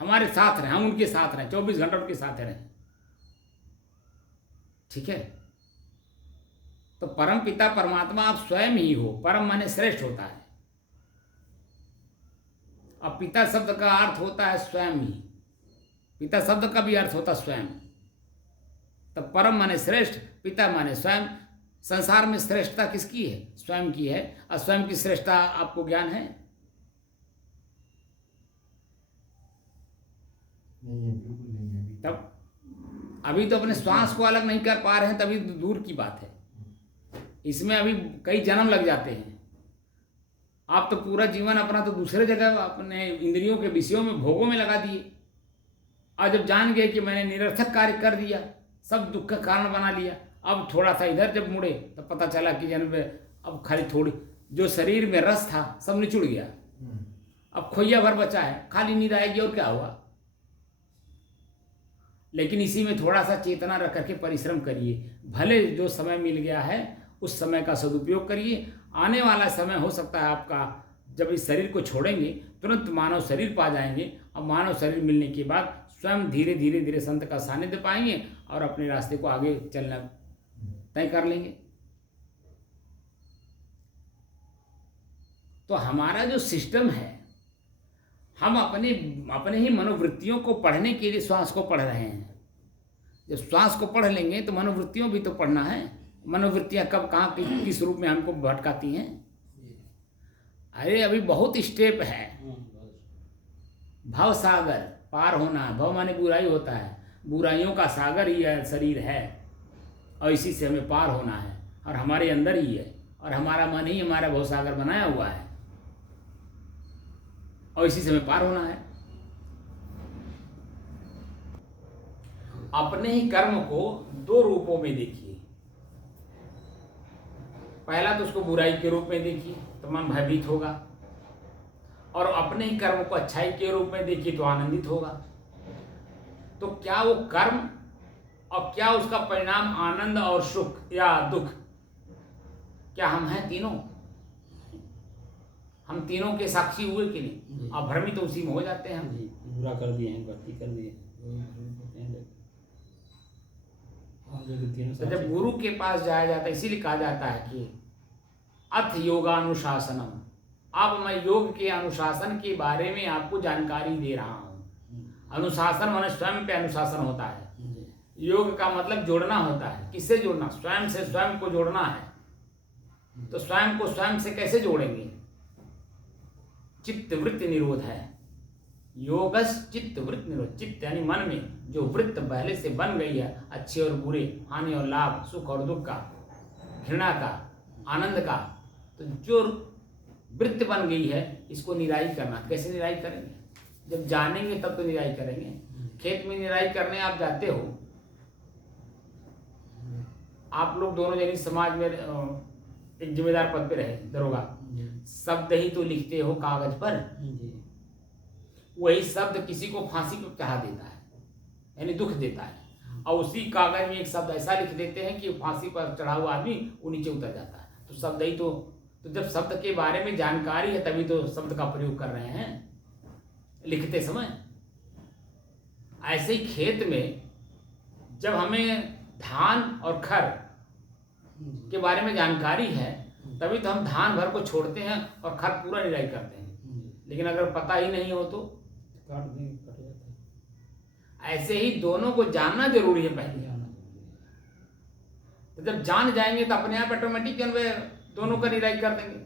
हमारे साथ रहें, हम उनके साथ रहें, 24 घंटा उनके साथ रहें, ठीक है? तो परम पिता परमात्मा आप स्वयं ही हो। परम माने श्रेष्ठ होता है, और पिता शब्द का अर्थ होता है स्वयं ही, पिता शब्द का भी अर्थ होता है स्वयं। तो परम माने श्रेष्ठ, पिता माने स्वयं। संसार में श्रेष्ठता किसकी है? स्वयं की है, और स्वयं की श्रेष्ठता आपको ज्ञान है? तब अभी तो अपने श्वास को अलग नहीं कर पा रहे हैं, तभी दूर की बात है। इसमें अभी कई जन्म लग जाते हैं। आप तो पूरा जीवन अपना तो दूसरे जगह अपने इंद्रियों के विषयों में, भोगों में लगा दिए, और जब जान गए कि मैंने निरर्थक कार्य कर दिया, सब दुख का कारण बना लिया, अब थोड़ा सा इधर जब मुड़े तो पता चला कि जन्म अब खाली थोड़ी जो शरीर में रस था सब निचुड़ गया, अब खोइया भर बचा है, खाली नींद आएगी और क्या होगा? लेकिन इसी में थोड़ा सा चेतना रख करके परिश्रम करिए। भले जो समय मिल गया है उस समय का सदुपयोग करिए। आने वाला समय हो सकता है आपका, जब इस शरीर को छोड़ेंगे तुरंत मानव शरीर पा जाएंगे, और मानव शरीर मिलने के बाद स्वयं धीरे धीरे धीरे संत का सानिध्य पाएंगे और अपने रास्ते को आगे चलना तय कर लेंगे। तो हमारा जो सिस्टम है, हम अपने ही मनोवृत्तियों को पढ़ने के लिए श्वास को पढ़ रहे हैं। जब श्वास को पढ़ लेंगे तो मनोवृत्तियों भी तो पढ़ना है। मनोवृत्तियां कब कहाँ किस रूप में हमको भटकाती हैं? अरे अभी बहुत स्टेप है। भव सागर पार होना, भव माने बुराई होता है, बुराइयों का सागर ही है शरीर है, और इसी से हमें पार होना है, और हमारे अंदर ही है, और हमारा मन ही हमारा भव सागर बनाया हुआ है, और इसी से हमें पार होना है। अपने ही कर्म को दो रूपों में देखिए। पहला तो उसको बुराई के रूप में देखिए तो मन भयभीत होगा, और अपने ही कर्म को अच्छाई के रूप में देखिए तो आनंदित होगा। तो क्या वो कर्म और क्या उसका परिणाम आनंद और सुख या दुख, क्या हम हैं तीनों? हम तीनों के साक्षी हुए कि नहीं? अब भ्रमित तो उसी में हो जाते हैं। हम बुरा कर दिए हैं, गलती कर दिए। तो जब गुरु के पास जाया जाता है, इसीलिए कहा जाता है कि अथ योगानुशासनम, अब मैं योग के अनुशासन के बारे में आपको जानकारी दे रहा हूँ। अनुशासन माने स्वयं पे अनुशासन होता है। योग का मतलब जोड़ना होता है। किससे जोड़ना? स्वयं से स्वयं को जोड़ना है। तो स्वयं को स्वयं से कैसे जोड़ेंगे? चित्त वृत्ति निरोध है। योगस चित्त वृत्ति निरोध। चित्त यानी मन में जो वृत्त पहले से बन गई है, अच्छे और बुरे, हानि और लाभ, सुख और दुख का, घृणा का, आनंद का, तो जो वृत्त बन गई है इसको निराई करना। कैसे निराई करेंगे? जब जानेंगे तब तो निराई करेंगे। खेत में निराई करने आप जाते हो, आप लोग दोनों जनी समाज में एक जिम्मेदार पद पे रहे, दरोगा, शब्द ही तो लिखते हो कागज पर। वही शब्द किसी को फांसी को चढ़ा देता है, यानी दुख देता है, और उसी कागज में एक शब्द ऐसा लिख देते हैं कि फांसी पर चढ़ा हुआ आदमी वो नीचे उतर जाता है। तो शब्द ही तो जब शब्द के बारे में जानकारी है तभी तो शब्द का प्रयोग कर रहे हैं लिखते समय। ऐसे ही खेत में जब हमें धान और खर के बारे में जानकारी है तभी तो हम धान भर को छोड़ते हैं और खर पूरा निराई करते हैं। लेकिन अगर पता ही नहीं हो तो काट देंगे, कट जाता है। ऐसे ही दोनों को जानना जरूरी है पहले। तो जब जान जाएंगे तो अपने आप ऑटोमेटिक दोनों का निराई कर देंगे।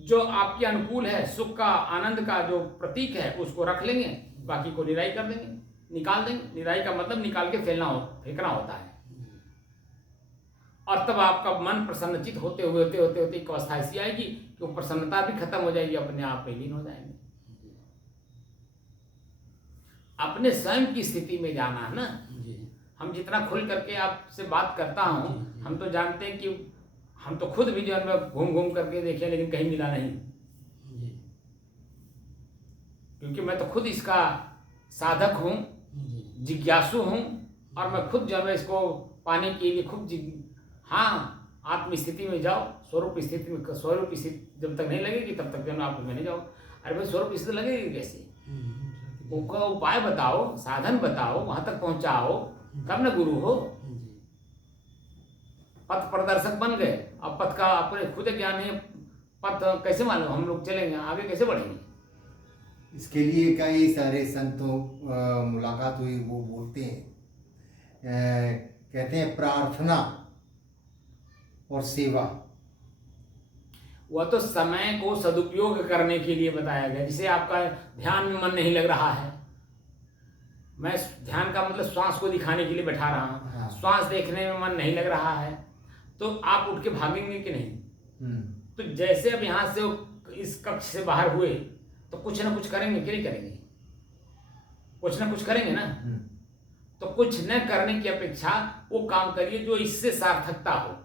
जो आपके अनुकूल है, सुख का, आनंद का जो प्रतीक है उसको रख लेंगे, बाकी को निराई कर देंगे, निकाल देंगे। निराई का मतलब निकाल के फेंकना होता है। और तब आपका मन प्रसन्नचित होते होते एक अवस्था ऐसी आएगी कि वो प्रसन्नता भी खत्म हो जाएगी, अपने आप में लीन हो जाएंगे। अपने स्वयं की स्थिति में जाना है ना। हम जितना खुल करके आपसे बात करता हूँ, हम तो जानते हैं कि हम तो खुद भी जो है घूम घूम करके देखे लेकिन कहीं मिला नहीं, क्योंकि मैं तो खुद इसका साधक हूँ, जिज्ञासु हूँ, और मैं खुद जो है इसको पाने के लिए खुद हाँ, आत्म स्थिति में जाओ, स्वरूप स्थिति में, स्वरूप स्थिति जब तक नहीं लगेगी तब तक जो है आप में नहीं जाओ। अरे भाई स्वरूप स्थिति लगेगी कैसे? उनका उपाय बताओ, साधन बताओ, वहां तक पहुंचाओ, तब न गुरु हो। पथ प्रदर्शक बन गए, अब पथ का अपने खुद ज्ञान है, पथ कैसे मालूम हम लोग चलेंगे, आगे कैसे बढ़ेंगे? इसके लिए कई सारे संतों मुलाकात हुई, वो बोलते हैं, कहते हैं प्रार्थना और सेवा। वह तो समय को सदुपयोग करने के लिए बताया गया। जिसे आपका ध्यान में मन नहीं लग रहा है, मैं ध्यान का मतलब श्वास को दिखाने के लिए बैठा रहा हूँ, हाँ। श्वास देखने में मन नहीं लग रहा है, तो आप उठ के भागेंगे कि नहीं? तो जैसे अब यहाँ से इस कक्ष से बाहर हुए तो कुछ ना कुछ करेंगे कि नहीं करेंगे? कुछ ना कुछ करेंगे ना। तो कुछ न करने की अपेक्षा वो काम करिए जो इससे सार्थकता हो।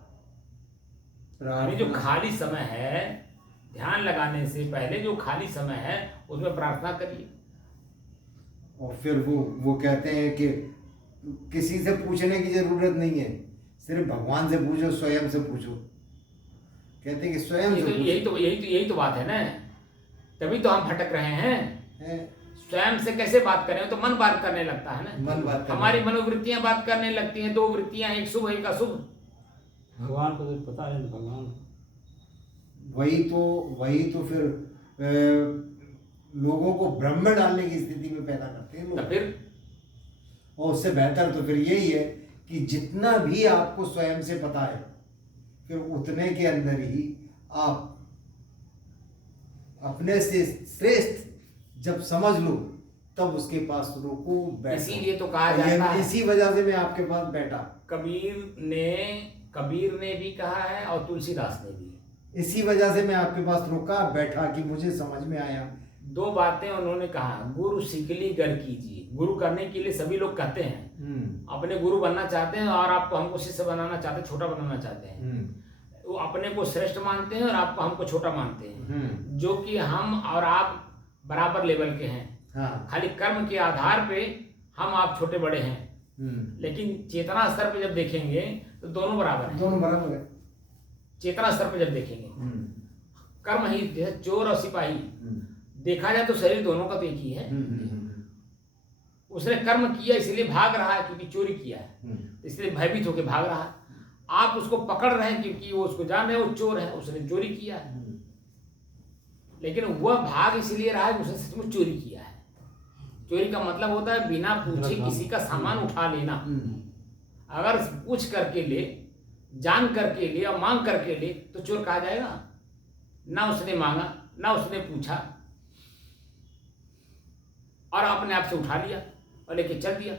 यानी जो खाली समय है, ध्यान लगाने से पहले जो खाली समय है उसमें प्रार्थना करिए। और फिर वो कहते हैं कि किसी से पूछने की जरूरत नहीं है, सिर्फ भगवान से पूछो, स्वयं से पूछो। कहते हैं कि स्वयं से यही तो बात है ना। तभी तो हम भटक रहे हैं। स्वयं से कैसे बात करें? तो मन बात करने लगता है ना। मन बात हमारी मनोवृत्तियां बात करने लगती हैं। दो वृत्तियां, एक शुभ एक अशुभ। भगवान को तो पता है, भगवान वही तो फिर लोगों को भ्रम में डालने की स्थिति में पैदा करते हैं लोग। तो फिर और उससे बेहतर तो फिर यही है कि जितना भी आपको स्वयं से पता है, फिर उतने के अंदर ही आप अपने से श्रेष्ठ जब समझ लो तब उसके पास रुको, बैठो। इसीलिए तो कहा जाता है, इसी वजह से मैं आपके पास बैठा। कबीर ने भी कहा है और तुलसीदास ने भी, इसी वजह से मैं आपके पास रुका, बैठा कि मुझे समझ में आया। दो बातें उन्होंने कहा, गुरु सिकली गर कीजिए। गुरु करने के लिए सभी लोग कहते हैं, अपने गुरु बनना चाहते हैं और आपको हमको शिष्य बनाना चाहते हैं, छोटा बनाना चाहते हैं। वो अपने को श्रेष्ठ मानते हैं और आपको हमको छोटा मानते हैं, जो कि हम और आप बराबर लेवल के हैं। हाँ। खाली कर्म के आधार पे हम आप छोटे बड़े हैं, लेकिन चेतना स्तर पे जब देखेंगे तो दोनों बराबर हैं। दोनों बराबर है। चेतना स्तर पे जब देखेंगे, कर्म ही, जैसे चोर और सिपाही देखा जाए तो शरीर दोनों का तो एक ही है। उसने कर्म किया इसलिए भाग रहा है क्योंकि चोरी किया है, इसलिए भयभीत होकर भाग रहा है। आप उसको पकड़ रहे हैं क्योंकि वो उसको जान रहे हैं वो चोर है, उसने चोरी किया है। लेकिन वह भाग इसलिए रहा है उसने सचमुच चोरी किया है। चोरी का मतलब होता है बिना पूछे किसी का सामान उठा लेना। अगर पूछ करके ले, जान करके ले और मांग करके ले तो चोर कहा जाएगा? ना उसने मांगा ना उसने पूछा और अपने आप से उठा लिया और लेके चल दिया।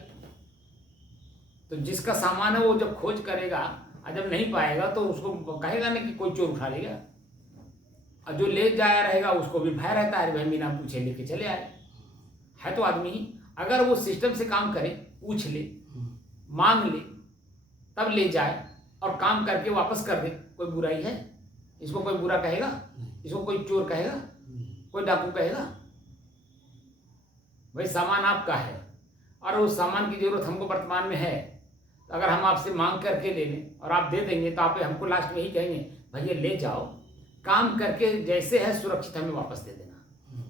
तो जिसका सामान है वो जब खोज करेगा और जब नहीं पाएगा तो उसको कहेगा नहीं कि कोई चोर उठा लेगा। और जो ले जाया रहेगा उसको भी भय रहता है, भाई बिना पूछे लेके चले आए। है तो आदमी ही। अगर वो सिस्टम से काम करे, पूछ ले, मांग ले, तब ले जाए और काम करके वापस कर दे, कोई बुराई है? इसको कोई बुरा कहेगा? इसको कोई चोर कहेगा? कोई डाकू कहेगा? भाई सामान आपका है और उस सामान की जरूरत हमको वर्तमान में है, तो अगर हम आपसे मांग करके ले लें और आप दे देंगे तो आप हमको लास्ट में ही कहेंगे भैया ले जाओ, काम करके जैसे है सुरक्षित हमें वापस दे देना।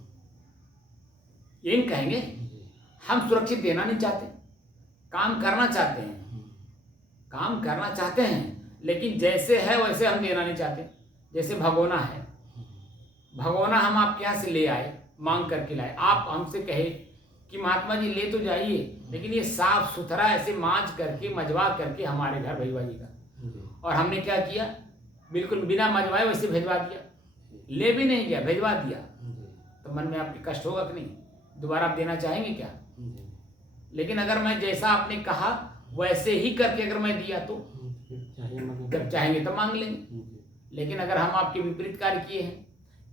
ये नहीं कहेंगे? हम सुरक्षित देना नहीं चाहते, काम करना चाहते हैं, काम करना चाहते हैं, लेकिन जैसे है वैसे हम देना नहीं चाहते। जैसे भगोना है, भगोना हम आपके यहाँ से ले आए, मांग करके लाए, आप हमसे कहे कि महात्मा जी ले तो जाइए, लेकिन ये साफ सुथरा ऐसे मांझ करके मजवा करके हमारे घर भिजवाइएगा। और हमने क्या किया? बिल्कुल बिना मजवाए वैसे भिजवा दिया, ले भी नहीं गया, भिजवा दिया। तो मन में आपके कष्ट होगा कि नहीं? दोबारा आप देना चाहेंगे क्या? लेकिन अगर मैं जैसा आपने कहा वैसे ही करके अगर मैं दिया तो जब चाहेंगे तब मांग लेंगे। लेकिन अगर हम आपके विपरीत कार्य किए हैं,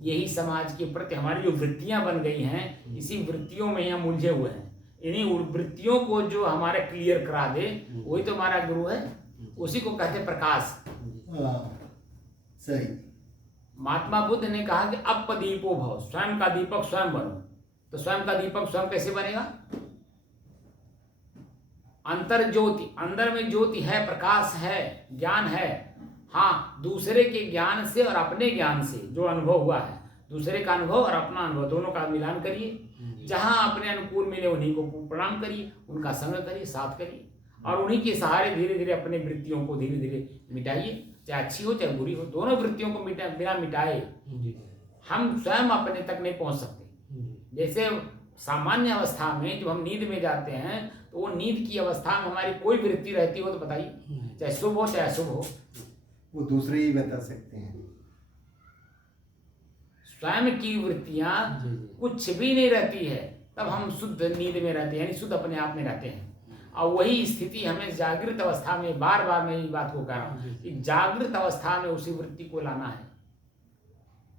यही समाज के प्रति हमारी जो वृत्तियां बन गई हैं, इसी वृत्तियों में हम उलझे हुए हैं। इन्हीं वृत्तियों को जो हमारे क्लियर करा दे वही तो हमारा गुरु है, उसी को कहते हैं प्रकाश। सही। महात्मा बुद्ध ने कहा कि अपदीपो भव, स्वयं का दीपक स्वयं बनो। तो स्वयं का दीपक स्वयं कैसे बनेगा? अंतर ज्योति, अंदर में ज्योति है, प्रकाश है, ज्ञान है। हाँ, दूसरे के ज्ञान से और अपने ज्ञान से जो अनुभव हुआ है, दूसरे का अनुभव और अपना अनुभव दोनों का मिलान करिए। जहां अपने अनुकूल मिले उन्हीं को प्रणाम करिए, उनका संग करिए, साथ करिए और उन्हीं के सहारे धीरे धीरे अपने वृत्तियों को धीरे धीरे मिटाइए। चाहे अच्छी हो चाहे बुरी हो, दोनों वृत्तियों को बिना मिटाए हम स्वयं अपने तक नहीं पहुंच सकते। जैसे सामान्य अवस्था में जब हम नींद में जाते हैं तो वो नींद की अवस्था में हमारी कोई वृत्ति रहती हो तो बताइए, चाहे शुभ हो चाहे अशुभ हो, वो दूसरे ही बता सकते हैं। स्वयं की वृत्तियां कुछ भी नहीं रहती है, तब हम शुद्ध नींद में रहते हैं, यानी शुद्ध अपने आप में रहते हैं। और वही स्थिति हमें जागृत अवस्था में, बार बार मैं इस बात को कह रहा हूँ कि जागृत अवस्था में उसी वृत्ति को लाना है।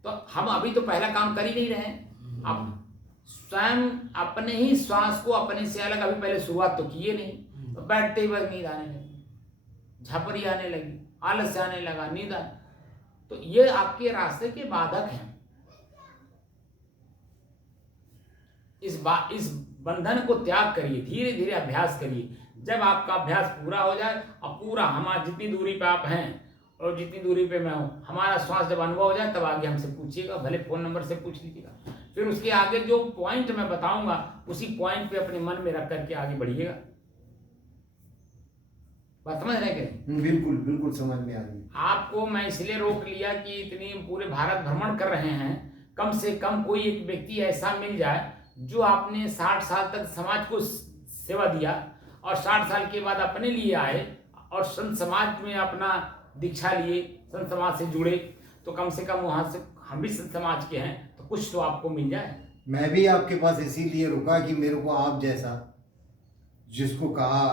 तो हम अभी तो पहला काम कर ही नहीं रहे हैं। अब स्वयं अपने ही श्वास को अपने से अलग अभी पहले शुरुआत तो किए नहीं, तो बैठते ही वक्त नींद आने लगी, झपरी आने लगी, आलस आने लगा, नींद आने। तो ये आपके रास्ते के बाधक हैं। इस बंधन को त्याग करिए, धीरे धीरे अभ्यास करिए। जब आपका अभ्यास पूरा हो जाए और पूरा हमारा जितनी दूरी पे आप हैं और जितनी दूरी पे मैं हूँ, हमारा श्वास जब अनुभव हो जाए तब आगे हमसे पूछिएगा, भले फोन नंबर से पूछ लीजिएगा। फिर उसके आगे जो पॉइंट मैं बताऊंगा उसी पॉइंट पे अपने मन में रख करके आगे बढ़िएगा। बात समझ रहे हैं? बिल्कुल बिल्कुल समझ में आ रही है। आपको मैं इसलिए रोक लिया कि इतनी पूरे भारत भ्रमण कर रहे हैं, कम से कम कोई एक व्यक्ति ऐसा मिल जाए जो आपने 60 साल तक समाज को सेवा दिया और 60 साल के बाद अपने लिए आए और संत समाज में अपना दीक्षा लिए, संत समाज से जुड़े, तो कम से कम वहां से हम भी संत समाज के हैं तो कुछ तो आपको मिल जाए। मैं भी आपके पास इसीलिए रुका कि मेरे को आप जैसा, जिसको कहा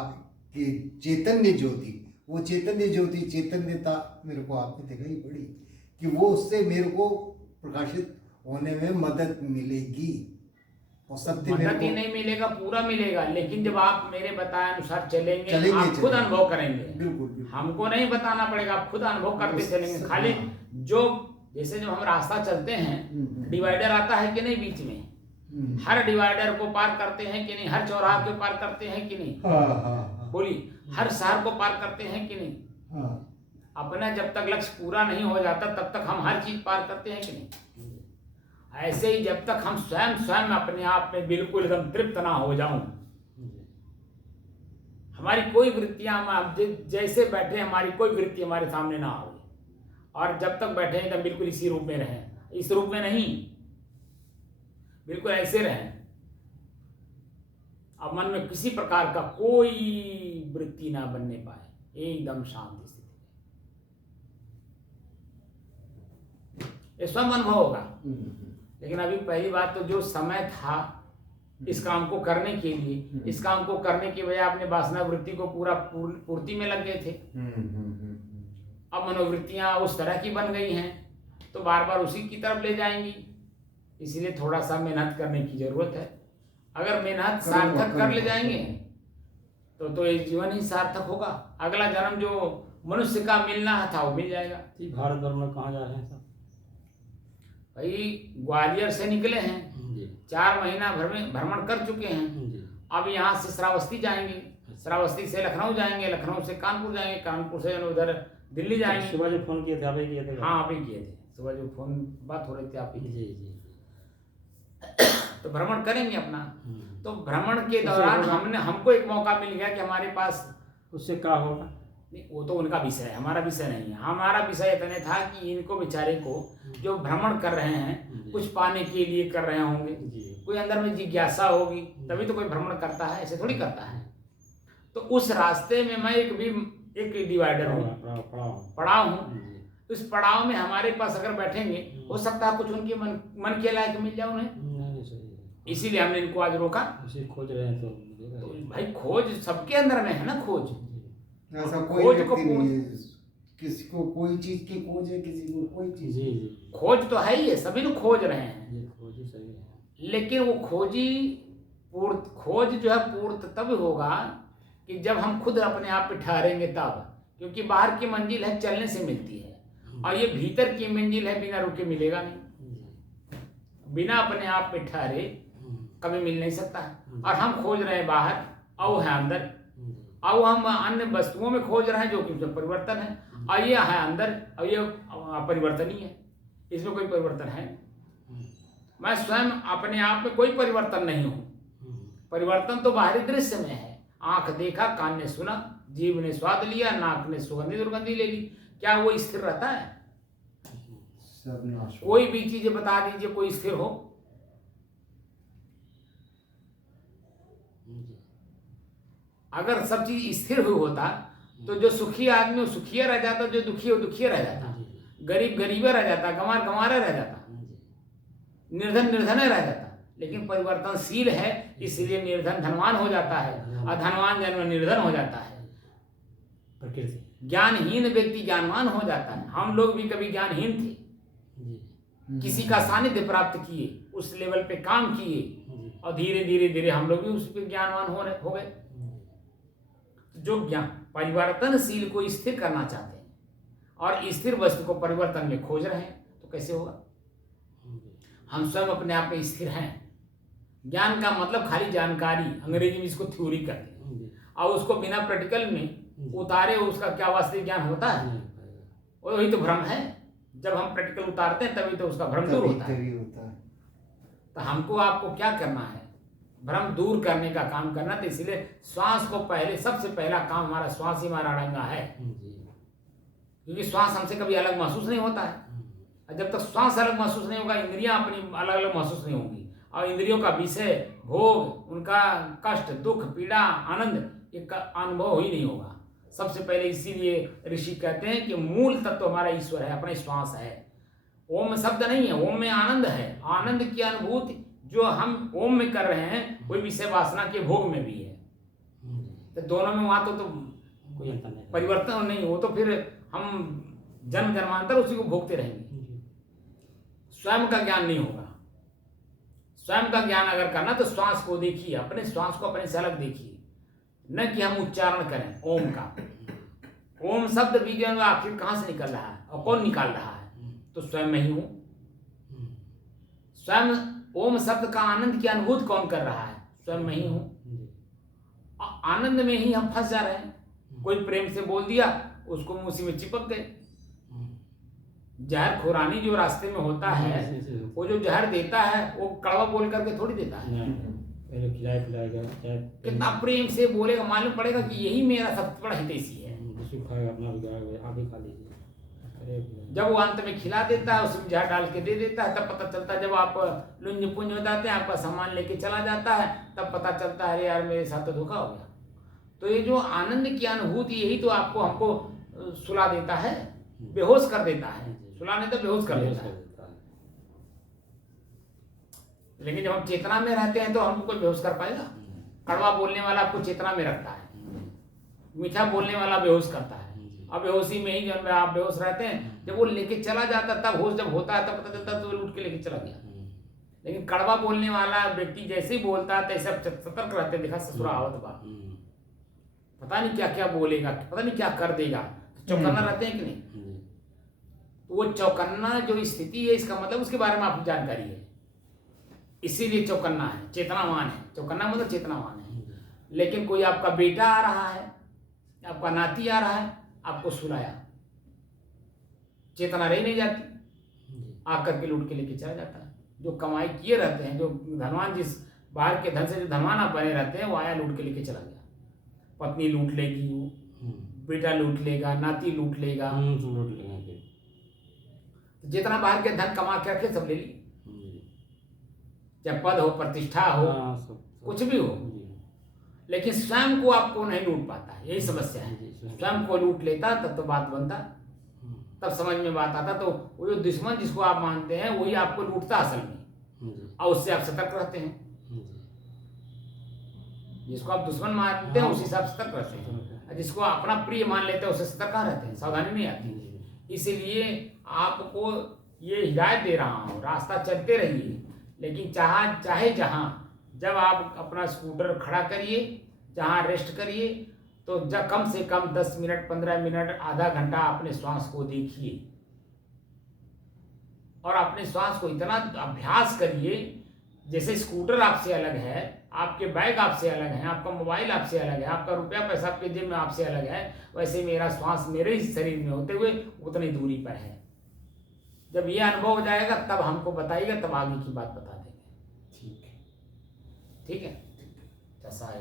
कि चैतन्य ज्योति, वो चैतन्य ज्योति, चैतन्यता मेरे को आपने दिखाई पड़ी कि वो उससे मेरे को प्रकाशित होने में मदद मिलेगी। और सत्य मदद ही नहीं मिलेगा, पूरा मिलेगा, लेकिन जब आप मेरे बताए अनुसार चलेंगे आप खुद अनुभव करेंगे। बिल्कुल, हमको नहीं बताना पड़ेगा, आप खुद अनुभव करते चलेंगे। खाली जो जैसे जब हम रास्ता चलते हैं, डिवाइडर आता है कि नहीं बीच में, हर डिवाइडर को पार करते हैं कि नहीं, हर चौराहा को पार करते हैं कि नहीं, बोलिए, हर शहर को पार करते हैं कि नहीं। अपना जब तक लक्ष्य पूरा नहीं हो जाता तब तक हम हर चीज पार करते हैं कि नहीं। ऐसे ही जब तक हम स्वयं अपने आप में बिल्कुल एकदम तृप्त ना हो जाऊं, हमारी कोई वृत्तियां, हम जैसे बैठे हमारी कोई वृत्ति हमारे सामने ना हो, और जब तक बैठे एकदम बिल्कुल इसी रूप में रहें, इस रूप में नहीं, बिल्कुल ऐसे रहें। अब मन में किसी प्रकार का कोई वृत्ति ना बनने पाए, एकदम शांति स्थिति। ये स्वयं अनुभव होगा। लेकिन अभी पहली बात तो जो समय था इस काम को करने के लिए, इस काम को करने की वजह अपने वासना वृत्ति को पूरा पूर्ति में लग गए थे। अब मनोवृत्तियां उस तरह की बन गई हैं तो बार बार उसी की तरफ ले जाएंगी। इसीलिए थोड़ा सा मेहनत करने की जरूरत है। अगर मेहनत सार्थक कर ले जाएंगे तो ये जीवन ही सार्थक होगा। अगला जन्म जो मनुष्य का मिलना था वो मिल जाएगा। भारत भर में कहाँ जा रहे हैं सब? भाई ग्वालियर से निकले हैं, 4 महीना भ्रमण कर चुके हैं। अब यहाँ से श्रावस्ती जाएंगे, श्रावस्ती से लखनऊ जाएंगे, लखनऊ से कानपुर जाएंगे, कानपुर से उधर दिल्ली जाएंगे। सुबह जो फोन किए थे आप ही किए थे? हाँ आप ही किए थे। सुबह जो फोन बात हो रही थी आप ही। जी। तो भ्रमण करेंगे अपना। तो भ्रमण के दौरान हमको एक मौका मिल गया कि हमारे पास उससे क्या होगा? नहीं, वो तो उनका विषय है, हमारा विषय नहीं है। हमारा विषय इतने था कि इनको बेचारे को जो भ्रमण कर रहे हैं कुछ पाने के लिए कर रहे होंगे, कोई अंदर में जिज्ञासा होगी, तभी तो कोई भ्रमण करता है, ऐसे थोड़ी करता है। तो उस रास्ते में मैं एक डिवाइडर हूँ, पड़ाव हूँ। इस पड़ाव में हमारे पास अगर बैठेंगे हो सकता है कुछ उनके मन के लायक मिल जाए उन्हें। इसीलिए हमने इनको आज रोका। खोज रहे हैं तो भाई खोज सबके अंदर में है ना। खोज ऐसा कोई व्यक्ति नहीं है किसी को कोई चीज की खोज है, किसी को कोई चीज। खोज तो है ही है, सभी लोग खोज रहे हैं। ये खोज ही सही है। लेकिन वो खोज जो है पूर्त तब होगा कि जब हम खुद अपने आप पे ठहरेंगे तब। क्योंकि बाहर की मंजिल है चलने से मिलती है, और ये भीतर की मंजिल है बिना रुके मिलेगा नहीं। बिना अपने आप पे ठहरे कभी मिल नहीं सकता है। और हम खोज रहे हैं बाहर और वो है अंदर, और हम अन्य वस्तुओं में खोज रहे हैं जो कि उसमें परिवर्तन है, और ये है अंदर और ये अपरिवर्तनीय है, इसमें कोई परिवर्तन है। मैं स्वयं अपने आप में कोई परिवर्तन नहीं हूँ। परिवर्तन तो बाहरी दृश्य में है। आंख देखा, कान ने सुना, जीभ ने स्वाद लिया, नाक ने सुगंधी दुर्गंधी ले ली, क्या वो स्थिर रहता है? कोई भी चीज बता दीजिए कोई स्थिर हो। अगर सब चीज स्थिर हुई होता तो जो सुखी आदमी वो सुखिया रह जाता, जो दुखी हो दुखिया रह जाता, गरीब गरीबे रह जाता, गंवार गंवारे रह जाता, निर्धन निर्धने रह जाता। लेकिन परिवर्तनशील है इसलिए निर्धन धनवान हो जाता है और धनवान जन्म निर्धन हो जाता है। ज्ञानहीन व्यक्ति ज्ञानवान हो जाता है। हम लोग भी कभी ज्ञानहीन थे, किसी का सानिध्य प्राप्त किए, उस लेवल पे काम किए, और धीरे धीरे धीरे हम लोग भी उस पर ज्ञानवान हो गए। जो ज्ञान परिवर्तनशील को स्थिर करना चाहते हैं और स्थिर वस्तु को परिवर्तन में खोज रहे हैं तो कैसे होगा? हम स्वयं अपने आप में स्थिर हैं। ज्ञान का मतलब खाली जानकारी, अंग्रेजी में इसको थ्योरी कहते हैं, और उसको बिना प्रैक्टिकल में उतारे उसका क्या वास्तविक ज्ञान होता है? वही तो भ्रम है। जब हम प्रैक्टिकल उतारते हैं तभी तो उसका भ्रम दूर होता है। तो हमको आपको क्या करना है? भ्रम दूर करने का काम करना। तो इसलिए श्वास को पहले, सबसे पहला काम हमारा श्वास ही हमारा अड़ंगा है, क्योंकि श्वास हमसे कभी अलग महसूस नहीं होता है। जब तक श्वास अलग महसूस नहीं होगा, इंद्रियां अपनी अलग अलग महसूस नहीं होंगी, और इंद्रियों का विषय, भोग, उनका कष्ट, दुख, पीड़ा, आनंद एक अनुभव ही नहीं होगा। सबसे पहले इसीलिए ऋषि कहते हैं कि मूल तत्व हमारा ईश्वर है, अपने श्वास है। ओम शब्द नहीं है, ओम में आनंद है। आनंद की अनुभूति जो हम ओम में कर रहे हैं वही विषय वासना के भोग में भी है। तो दोनों में वहां तो कोई परिवर्तन नहीं हो, तो फिर हम जन्म जन्मांतर उसी को भोगते रहेंगे। स्वयं का ज्ञान नहीं होगा। स्वयं का ज्ञान अगर करना तो श्वास को देखिए, अपने श्वास को अपने से अलग देखिए, न कि हम उच्चारण करें ओम का। ओम शब्द भी आखिर कहां से निकल रहा है और कौन निकाल रहा है? तो स्वयं में ही हूं। स्वयं ओम शब्द का आनंद की अनुभूति कौन कर रहा है? स्वयं में ही हूं। आनंद में ही हम फंस जा रहे हैं। कोई प्रेम से बोल दिया, उसको उसी में चिपक गए। जहर खुरानी जो रास्ते में होता है, वो जो जहर देता है वो कड़वा बोल करके थोड़ी देता है। कितना प्रेम से बोलेगा, मालूम पड़ेगा कि यही मेरा सबसे बड़ा हितैषी है। जब वो अंत में खिला देता है, उसमें जहर डाल के दे देता है, तब पता चलता है। जब आप लुंज पुंज हो जाते हैं, आपका सामान लेके चला जाता है, तब पता चलता है अरे यार मेरे साथ तो धोखा हो गया। तो ये जो आनंद की अनुभूति, यही तो आपको हमको सुला देता है, बेहोश कर देता है। सुला नहीं तो बेहोश कर देता है। लेकिन जब हम चेतना में रहते हैं तो हमको कोई बेहोश कर पाएगा? कड़वा बोलने वाला आपको चेतना में रखता है, मीठा बोलने वाला बेहोश करता है। अब बेहोशी में ही जब आप बेहोश रहते हैं, जब वो लेके चला जाता तब होश जब होता है तब पता चलता है तो लूट के लेके चला गया। लेकिन कड़वा बोलने वाला व्यक्ति जैसे ही बोलता है तैसे आप सतर्क रहते हैं। देखा ससुरा आवत बा, पता नहीं क्या क्या बोलेगा, पता नहीं क्या कर देगा, चौकन्ना रहते हैं कि नहीं? तो वो चौकन्ना जो स्थिति है, इसका मतलब उसके बारे में आपको जानकारी है, इसीलिए चौकन्ना है, चेतनावान है। चौकन्ना मतलब चेतनावान है। लेकिन कोई आपका बेटा आ रहा है, आपका नाती आ रहा है, आपको सुलाया, चेतना रही नहीं जाती, आकर के लूट के लेके चला जाता है। जो कमाई किए रहते हैं, जो धनवान, जिस बाहर के धन से जो धनवान आप बने रहते हैं, वो आया लूट के लेके चला गया। पत्नी लूट लेगी, बेटा लूट लेगा, नाती लूट लेगा, जितना बाहर के धन कमा के रखे सब ले ली, चाहे पद हो, प्रतिष्ठा हो, कुछ भी हो। लेकिन स्वयं को आपको नहीं लूट पाता, यही समस्या है। स्वयं को लूट लेता तब तो बात बनता, तब समझ में बात आता। तो वो जो दुश्मन जिसको आप मानते हैं वही आपको लूटता असल में, और उससे आप सतर्क रहते हैं। जिसको आप दुश्मन मानते हैं उसी से आप सतर्क रहते हैं, जिसको अपना प्रिय मान लेते हैं उससे सतर्क रहते हैं, सावधानी नहीं आती। इसीलिए आपको ये हिदायत दे रहा हूँ, रास्ता चलते रहिए, लेकिन चाहे जहाँ जब आप अपना स्कूटर खड़ा करिए, जहाँ रेस्ट करिए, तो जब कम से कम 10 मिनट, 15 मिनट, आधा घंटा अपने श्वास को देखिए, और अपने श्वास को इतना अभ्यास करिए जैसे स्कूटर आपसे अलग है, आपके बैग आपसे अलग है, आपका मोबाइल आपसे अलग है, आपका रुपया पैसा आपके जेब में आपसे अलग है, वैसे मेरा श्वास मेरे ही शरीर में होते हुए उतनी दूरी पर है। जब ये अनुभव हो जाएगा तब हमको बताइएगा, तब आगे की बात बता देंगे। ठीक है, जैसा है।